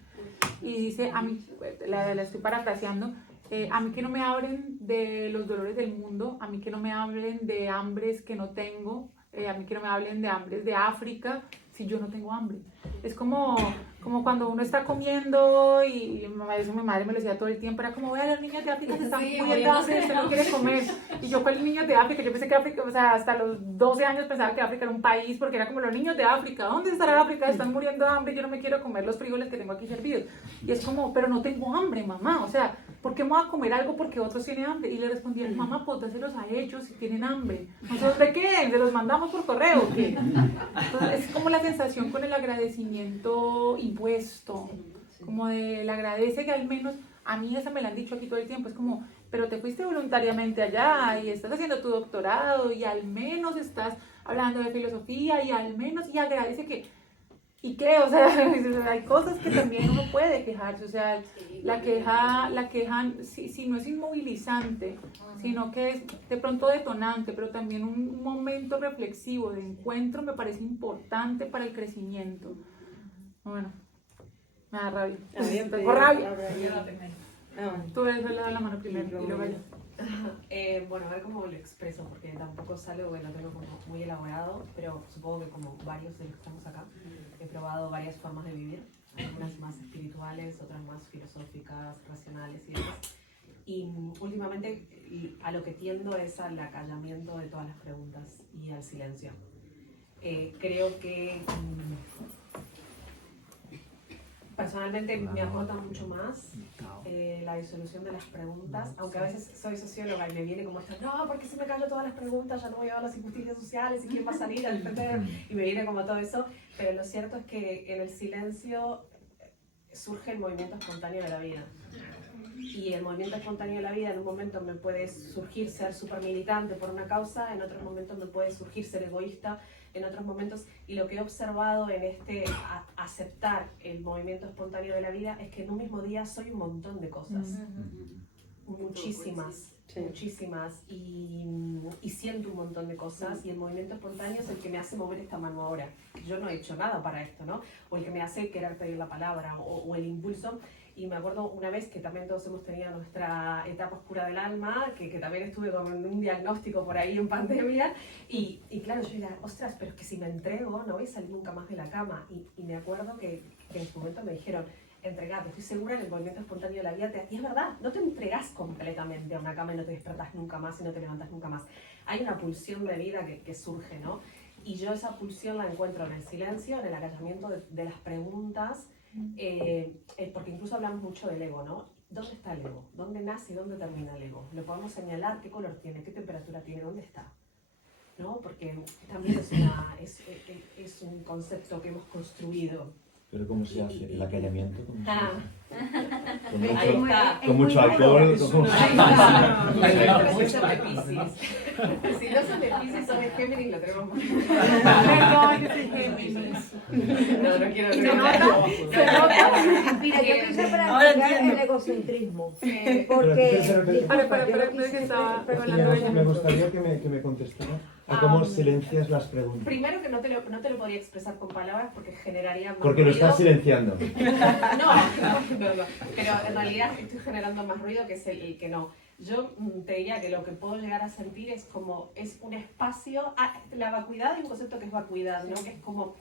y dice, a mí, la estoy parafraseando, A mí que no me hablen de los dolores del mundo, a mí que no me hablen de hambres que no tengo, a mí que no me hablen de hambres de África si yo no tengo hambre. Es como cuando uno está comiendo y eso mi madre me lo decía todo el tiempo, era como, vea, los niños de África se están muriendo de hambre, usted no quiere comer. Y yo, ¿cuáles niños de África? Yo pensé que África, o sea, hasta los 12 años pensaba que África era un país, porque era como los niños de África, ¿dónde estará África? Están muriendo de hambre, yo no me quiero comer los frijoles que tengo aquí servidos. Y es como, pero no tengo hambre, mamá, o sea, ¿por qué me voy a comer algo porque otros tienen hambre? Y le respondí, mamá, pues dáselos a ellos si tienen hambre. ¿Nosotros de qué? ¿Se los mandamos por correo o qué? Entonces, es como la sensación con el agradecimiento impuesto, como de le agradece que al menos, a mí esa me la han dicho aquí todo el tiempo, es como, pero te fuiste voluntariamente allá y estás haciendo tu doctorado y al menos estás hablando de filosofía y al menos, y agradece que, ¿y qué? O sea, hay cosas que también uno puede quejarse, o sea, la queja si no es inmovilizante, sino que es de pronto detonante, pero también un momento reflexivo de encuentro me parece importante para el crecimiento. Bueno, me da rabia. Tengo rabia. Tú eres el de la mano primero y luego yo. Bueno, a ver cómo lo expreso, porque tampoco es algo que lo tengo como muy elaborado, pero supongo que como varios de los que estamos acá, he probado varias formas de vivir, algunas más espirituales, otras más filosóficas, racionales y demás. Y últimamente a lo que tiendo es al acallamiento de todas las preguntas y al silencio. Creo que personalmente me aporta mucho más la disolución de las preguntas, aunque a veces soy socióloga y me viene como esto, no, porque si me callo todas las preguntas ya no voy a ver las injusticias sociales y quién va a salir a defender, y me viene como todo eso, pero lo cierto es que en el silencio surge el movimiento espontáneo de la vida. Y el movimiento espontáneo de la vida en un momento me puede surgir ser súper militante por una causa, en otros momentos me puede surgir ser egoísta, en otros momentos, y lo que he observado en este aceptar el movimiento espontáneo de la vida es que en un mismo día soy un montón de cosas, muchísimas, y siento un montón de cosas, y el movimiento espontáneo es el que me hace mover esta mano ahora. Yo no he hecho nada para esto, ¿no? O el que me hace querer pedir la palabra, o el impulso. Y me acuerdo una vez que también todos hemos tenido nuestra etapa oscura del alma, que también estuve con un diagnóstico por ahí en pandemia, y claro, yo diría, ostras, pero es que si me entrego no voy a salir nunca más de la cama. Y me acuerdo que en su momento me dijeron, entregate, estoy segura que el movimiento espontáneo de la vida y es verdad, no te entregas completamente a una cama y no te despertas nunca más y no te levantas nunca más. Hay una pulsión de vida que surge, ¿no? Y yo esa pulsión la encuentro en el silencio, en el acallamiento de las preguntas, porque incluso hablamos mucho del ego, ¿no? ¿Dónde está el ego? ¿Dónde nace y dónde termina el ego? ¿Lo podemos señalar? ¿Qué color tiene? ¿Qué temperatura tiene? ¿Dónde está? ¿No? Porque también es un concepto que hemos construido. ¿Pero cómo se hace? ¿El acallamiento? Con mucho alcohol. Si no son de Piscis, son de Géminis, lo tenemos más. Perdón, yo soy Géminis. No quiero ¿Se nota? Mira, yo quise practicar el egocentrismo. Porque. Me gustaría que me contestara a cómo silencias las preguntas. Primero que no te lo podría expresar con palabras porque generaría más porque ruido. lo estás silenciando. No. Pero en realidad estoy generando más ruido que es el que no. Yo te diría que lo que puedo llegar a sentir es como, es un espacio, la vacuidad hay un concepto que es vacuidad, ¿no? Que es como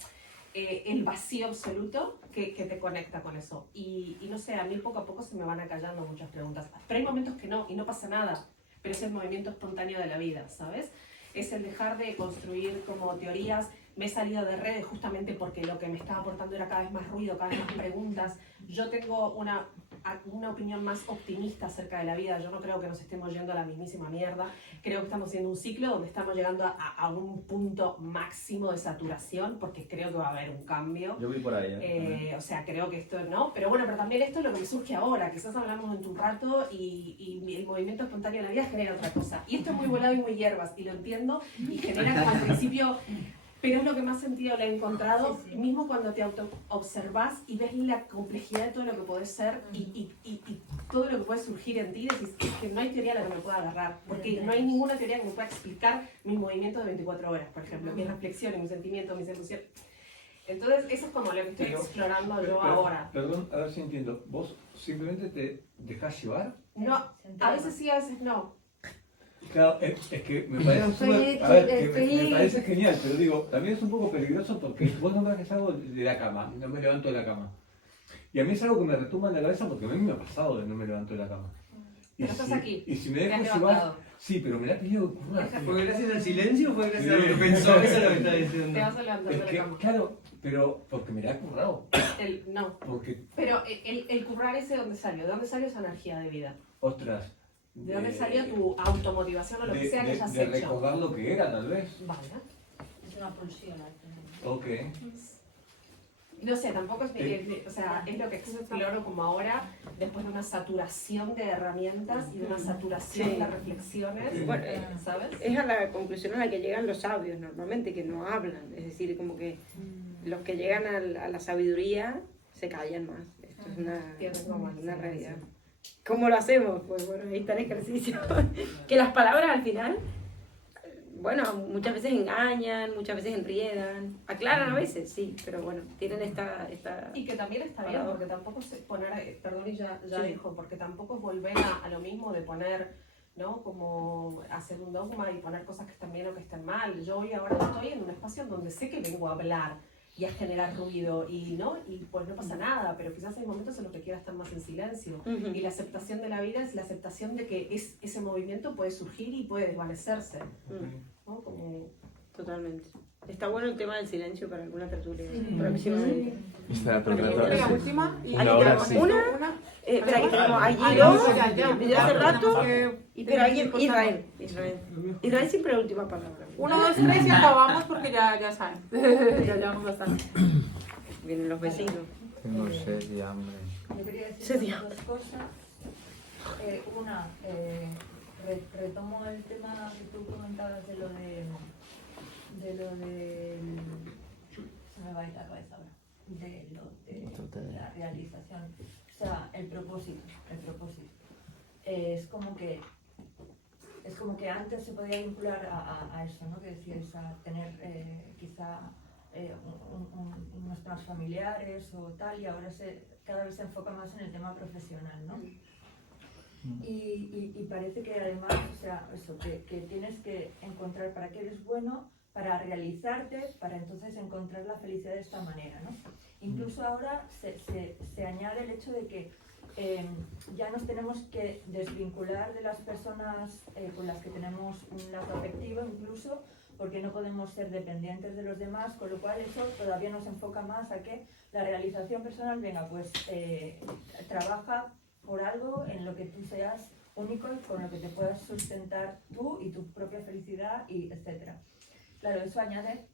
el vacío absoluto que te conecta con eso. Y no sé, a mí poco a poco se me van acallando muchas preguntas. Pero hay momentos que no, y no pasa nada. Pero es el movimiento espontáneo de la vida, ¿sabes? Es el dejar de construir como teorías. Me he salido de redes justamente porque lo que me estaba aportando era cada vez más ruido, cada vez más preguntas. Yo tengo una opinión más optimista acerca de la vida. Yo no creo que nos estemos yendo a la mismísima mierda. Creo que estamos haciendo un ciclo donde estamos llegando a un punto máximo de saturación, porque creo que va a haber un cambio. Yo voy por ahí. O sea, creo que esto, ¿no? Pero bueno, pero también esto es lo que me surge ahora. Quizás hablamos en un rato y el movimiento espontáneo de la vida genera otra cosa. Y esto es muy volado y muy hierbas, y lo entiendo, y genera como al principio... Pero es lo que más sentido le he encontrado, mismo cuando te auto-observas y ves la complejidad de todo lo que podés ser y todo lo que puede surgir en ti, decís que no hay teoría a la que me pueda agarrar, porque no hay ninguna teoría que me pueda explicar mis movimientos de 24 horas, por ejemplo, mis reflexiones, mis sentimientos, mis emociones. Entonces, eso es como lo que estoy explorando yo ahora. Perdón, a ver si entiendo. ¿Vos simplemente te dejás llevar? No, a veces sí, a veces no. Claro, es que me parece, a ver, que me parece genial, pero digo, también es un poco peligroso porque vos no me algo de la cama, no me levanto de la cama. Y a mí es algo que me retumba en la cabeza porque a mí me ha pasado de no me levanto de la cama. Pero estás aquí. Y si me dejo llevar, sí, pero me la he pedido currar. ¿Fue gracias al silencio o fue gracias a lo que pensó? Eso es lo que está diciendo. Te vas a levantar de la cama. Claro, pero porque me la he currado. No. Porque, Pero el currar ese, ¿de dónde salió? ¿De dónde salió esa energía de vida? ostras. ¿De dónde salió tu automotivación o lo que sea que hayas de hecho? recordar lo que era, tal vez. Vale. Es una pulsión al final. Ok. No sé, tampoco es, o sea, es lo que exploro como ahora, después de una saturación de herramientas y de una saturación de reflexiones, Bueno, ¿sabes? Es a la conclusión a la que llegan los sabios normalmente, que no hablan. Es decir, como que los que llegan a la sabiduría se callan más. Esto es una realidad. ¿Cómo lo hacemos? Pues bueno, ahí está el ejercicio. Que las palabras al final, bueno, muchas veces engañan, muchas veces enriedan, aclaran a veces, sí, pero bueno, tienen esta Y que también está bien, porque tampoco es poner, perdón, y ya Sí. dijo, porque tampoco es volver a lo mismo de poner, ¿no? Como hacer un dogma y poner cosas que están bien o que están mal. Yo hoy ahora estoy en un espacio en donde sé que vengo a hablar y a generar ruido y pues no pasa nada, pero quizás hay momentos en los que quiera estar más en silencio. Y la aceptación de la vida es la aceptación de que ese movimiento puede surgir y puede desvanecerse. ¿No? Como... Totalmente. Está bueno el tema del silencio para alguna tertulia próximamente. La última. Y Una hora, sí. Espera, que tenemos a Giro, desde hace rato, pero alguien, Israel siempre la última palabra. 1, 2, 3 y acabamos porque ya saben. Ya llevamos bastante. Vienen los vecinos. Tengo sed y hambre. Yo quería decir dos cosas. Una, retomo el tema que tú comentabas de lo de se me va a ir la cabeza ahora, de la realización, o sea, el propósito. Es como que antes se podía vincular a eso, ¿no? Que decías, a tener quizá unos temas familiares o tal, y ahora cada vez se enfoca más en el tema profesional, ¿no? Y parece que además, o sea, eso, que tienes que encontrar para qué eres bueno, para realizarte, para entonces encontrar la felicidad de esta manera, ¿no? Incluso ahora se añade el hecho de que ya nos tenemos que desvincular de las personas con las que tenemos un lazo afectivo, incluso porque no podemos ser dependientes de los demás, con lo cual eso todavía nos enfoca más a que la realización personal, venga, pues trabaja por algo en lo que tú seas único y con lo que te puedas sustentar tú y tu propia felicidad, y etcétera. Claro, eso añade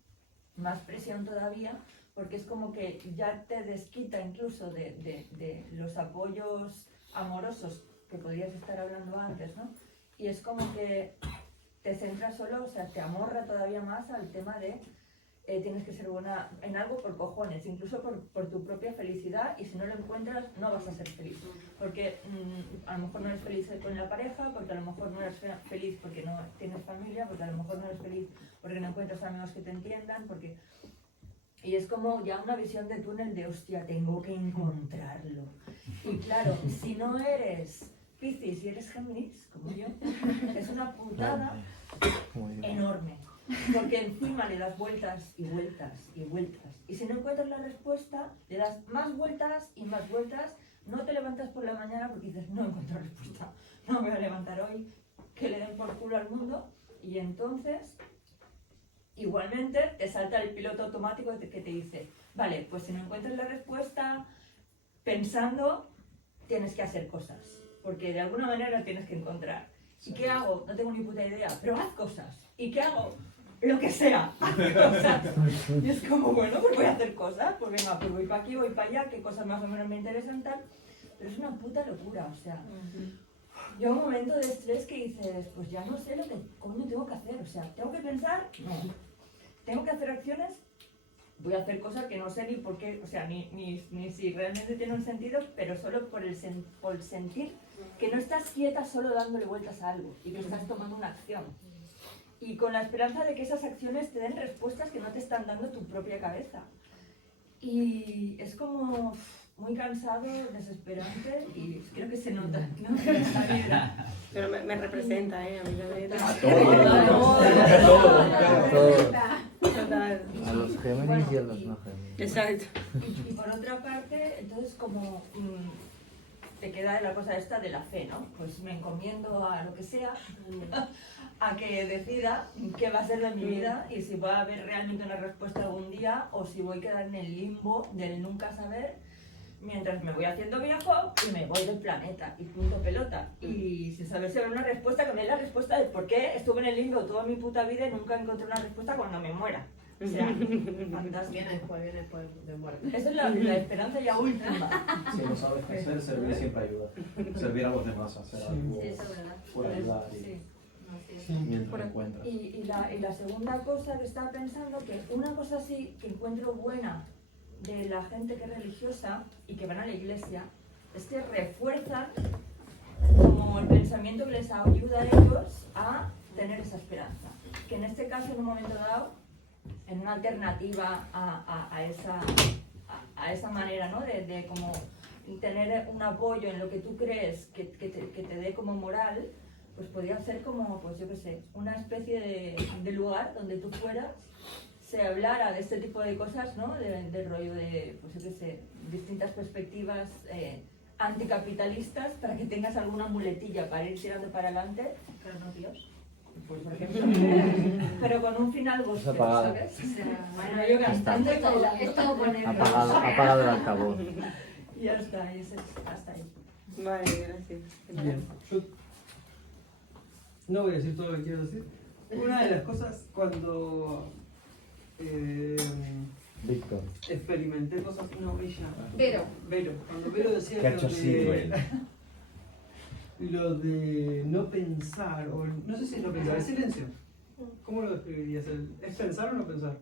más presión todavía, porque es como que ya te desquita incluso de los apoyos amorosos que podrías estar hablando antes, ¿no? Y es como que te centras solo, o sea, te amorra todavía más al tema de tienes que ser buena en algo por cojones, incluso por tu propia felicidad, y si no lo encuentras no vas a ser feliz, porque a lo mejor no eres feliz con la pareja, porque a lo mejor no eres feliz porque no tienes familia, porque a lo mejor no eres feliz porque no encuentras amigos que te entiendan, porque... Y es como ya una visión de túnel de, hostia, tengo que encontrarlo. Y claro, si no eres Piscis y eres Géminis, como yo, es una putada enorme. Porque encima le das vueltas y vueltas y vueltas. Y si no encuentras la respuesta, le das más vueltas y más vueltas. No te levantas por la mañana porque dices, no encuentro respuesta. No me voy a levantar hoy, que le den por culo al mundo. Y entonces, igualmente, te salta el piloto automático que te dice, vale, pues si no encuentras la respuesta, pensando, tienes que hacer cosas. Porque de alguna manera la tienes que encontrar. ¿Y qué hago? No tengo ni puta idea, pero haz cosas. ¿Y qué hago? Lo que sea, haz cosas. Y es como, bueno, pues voy a hacer cosas, pues venga, pues voy para aquí, voy para allá, qué cosas más o menos me interesan tal, pero es una puta locura, o sea, yo un momento de estrés que dices, pues ya no sé cómo tengo que hacer, o sea, tengo que pensar, no, tengo que hacer acciones, voy a hacer cosas que no sé ni por qué, o sea, ni si realmente tiene un sentido, pero solo por sentir que no estás quieta solo dándole vueltas a algo y que estás tomando una acción. Y con la esperanza de que esas acciones te den respuestas que no te están dando tu propia cabeza. Y es como muy cansado, desesperante y creo que se nota, ¿no? La vibra. Pero me representa, a mí también. Total. A los Géminis y a los no Géminis. Exacto. Y por otra parte, entonces como te queda la cosa esta de la fe, ¿no? Pues me encomiendo a lo que sea, a que decida qué va a ser de mi vida y si va a haber realmente una respuesta algún día o si voy a quedar en el limbo del nunca saber mientras me voy haciendo viejo y me voy del planeta y punto pelota. Y sin saber si habrá una respuesta, que me dé la respuesta de por qué estuve en el limbo toda mi puta vida y nunca encontré una respuesta cuando me muera. O sea, fantástico. Viene después de muerte. Esa es la esperanza ya última. Si no sabes qué hacer, servir siempre ayuda. Servir a los demás, hacer algo por ayudar mientras encuentras. Y la segunda cosa que estaba pensando, que una cosa así que encuentro buena de la gente que es religiosa y que van a la iglesia, es que refuerzan como el pensamiento que les ayuda a ellos a tener esa esperanza. Que en este caso, en un momento dado, en una alternativa a esa manera, ¿no? de como tener un apoyo en lo que tú crees que te dé como moral, pues podría ser como, pues yo qué sé, una especie de lugar donde tú fueras, se hablara de este tipo de cosas, ¿no? Del rollo de, pues yo qué sé, distintas perspectivas anticapitalistas para que tengas alguna muletilla para ir tirando para adelante, claro, no Dios. Pues por ejemplo, pero con un final gospel, ¿sabes? O sea, bueno, yo cantando y todo. Apagado el altavoz. Y ya está, y ese es hasta ahí. Vale, gracias. Bien, yo no voy a decir todo lo que quiero decir. Una de las cosas cuando Víctor. experimenté cosas, no, ella. Vero. Cuando Vero decía ¿Qué ha hecho así, güey? lo de no pensar, o no sé si es no pensar, es silencio. ¿Cómo lo describirías? ¿Es pensar o no pensar?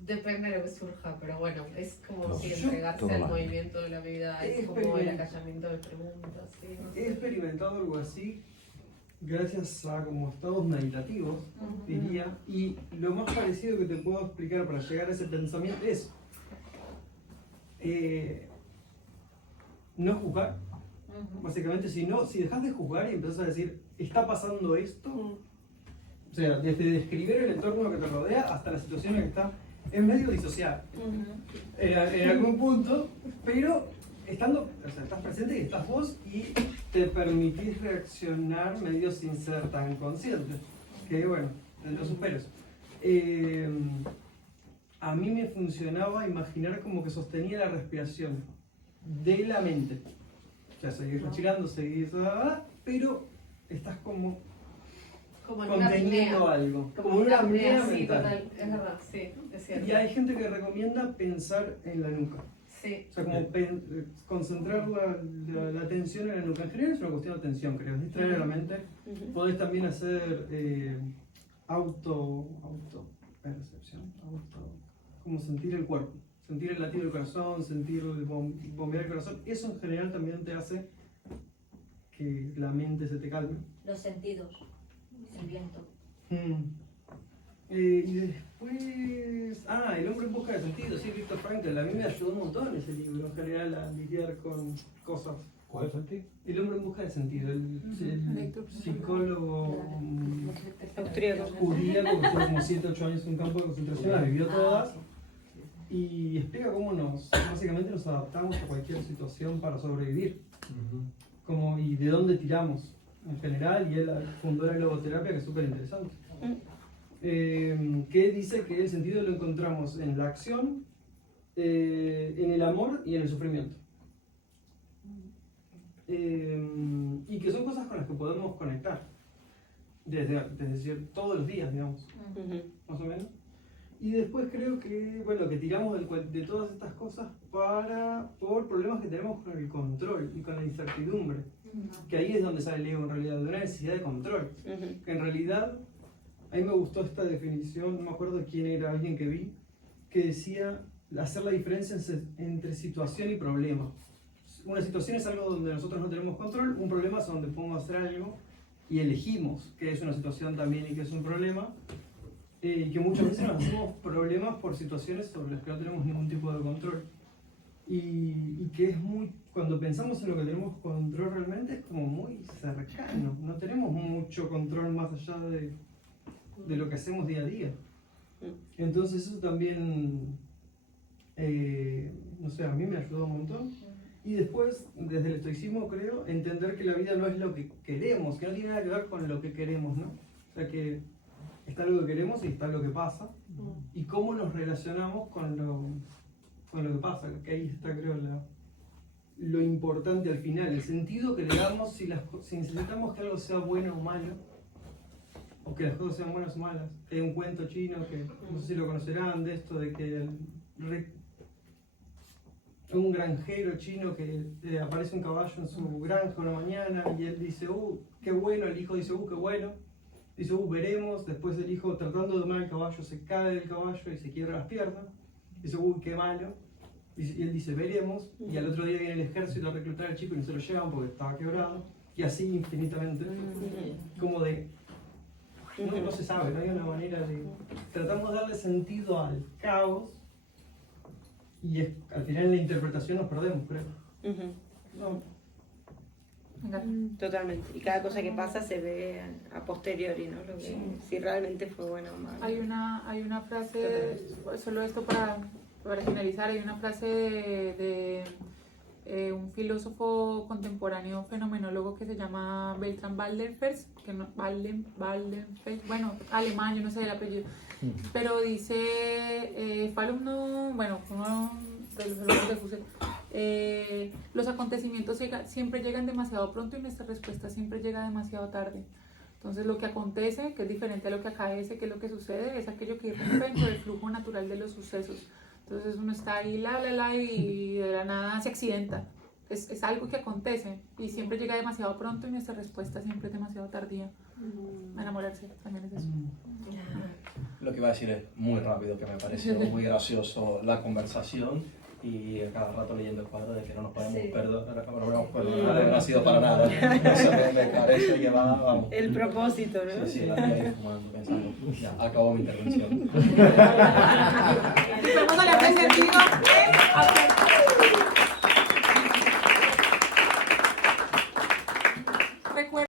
Depende de lo que surja, pero bueno, es como si Yo- entregarse al movimiento de la vida, es como el acallamiento de preguntas. ¿Sí? No sé. He experimentado algo así gracias a como estados meditativos, diría, y lo más parecido que te puedo explicar para llegar a ese pensamiento es no juzgar. Básicamente, si dejas de juzgar y empiezas a decir, está pasando esto, o sea, desde describir el entorno que te rodea hasta la situación en que está, es medio disociar en algún punto, pero estando, o sea, estás presente y estás vos y te permitís reaccionar medio sin ser tan consciente, que bueno, lo supero eso. A mí me funcionaba imaginar como que sostenía la respiración de la mente. O sea, seguís respirando, seguís, pero estás como en conteniendo una apnea. algo. Como una apnea, sí, mental. total. Es verdad, sí, es cierto. Y hay gente que recomienda pensar en la nuca. Sí. O sea, como concentrar la atención en la nuca. En general es una cuestión de atención, creo. Es distraer a la mente. Podés también hacer autopercepción. Como sentir el cuerpo. Sentir el latido del corazón, sentir el bombear del corazón. Eso en general también te hace que la mente se te calme. Los sentidos, el viento. Y después... El hombre en busca de sentido, sí, Viktor Frankl. A mí me ayudó un montón ese libro, en general, a lidiar con cosas. ¿Cuál es el sentido? El hombre en busca de sentido, el psicólogo austríaco judío que estuvo como 7-8 años en un campo de concentración, las vivió todas. Y explica cómo básicamente nos adaptamos a cualquier situación para sobrevivir. Y de dónde tiramos en general, y él fundó la logoterapia, que es súper interesante. Que dice que el sentido lo encontramos en la acción, en el amor y en el sufrimiento. Y que son cosas con las que podemos conectar desde todos los días, digamos, más o menos. Y después creo que, bueno, que tiramos de todas estas cosas por problemas que tenemos con el control y con la incertidumbre. Que ahí es donde sale el ego en realidad, de una necesidad de control. Que en realidad, a mí me gustó esta definición, no me acuerdo de quién era, alguien que vi, que decía hacer la diferencia entre situación y problema. Una situación es algo donde nosotros no tenemos control, un problema es donde podemos hacer algo y elegimos que es una situación también y que es un problema. y que muchas veces nos hacemos problemas por situaciones sobre las que no tenemos ningún tipo de control. Y que es muy, cuando pensamos en lo que tenemos control realmente es como muy cercano, no tenemos mucho control más allá de lo que hacemos día a día. Entonces eso también, no sé, a mí me ayudó un montón. Y después, desde el estoicismo creo, entender que la vida no es lo que queremos, que no tiene nada que ver con lo que queremos, ¿no? O sea que está lo que queremos y está lo que pasa. Y cómo nos relacionamos con lo que pasa, que ahí está creo lo importante al final, el sentido que le damos si necesitamos que algo sea bueno o malo, o que las cosas sean buenas o malas. Hay un cuento chino que no sé si lo conocerán, de esto de que un granjero chino que aparece un caballo en su granja una mañana y él dice, qué bueno, el hijo dice, qué bueno, dice, veremos, después el hijo tratando de domar el caballo se cae del caballo y se quiebra las piernas, dice, qué malo, y él dice, veremos, y al otro día viene el ejército a reclutar al chico y no se lo llevan porque estaba quebrado, y así infinitamente, como de, no se sabe, no hay una manera de, tratamos de darle sentido al caos, y al final en la interpretación nos perdemos, creo. Totalmente. Y cada cosa que pasa se ve a posteriori, ¿no? Lo que, si realmente fue bueno o malo. Hay una frase, solo esto para finalizar, hay una frase de un filósofo contemporáneo fenomenólogo que se llama Bertrand Waldenfels, bueno, alemán, yo no sé el apellido, pero dice, fue alumno, bueno, uno de los alumnos de Husserl, los acontecimientos siempre llegan demasiado pronto y nuestra respuesta siempre llega demasiado tarde. Entonces lo que acontece, que es diferente a lo que acaece, que es lo que sucede, es aquello que irrumpe dentro del flujo natural de los sucesos. Entonces uno está ahí, y de la nada se accidenta. Es algo que acontece y siempre llega demasiado pronto y nuestra respuesta siempre es demasiado tardía. Enamorarse también es eso. Lo que iba a decir es muy rápido, que me pareció muy gracioso la conversación y cada rato leyendo el cuadro de que no nos podemos perdonar, no ha sido para nada. Eso me parece que va, vamos. El propósito, ¿no? Sí, la estoy ahí fumando, pensando, ya, acabó mi intervención. Vamos a la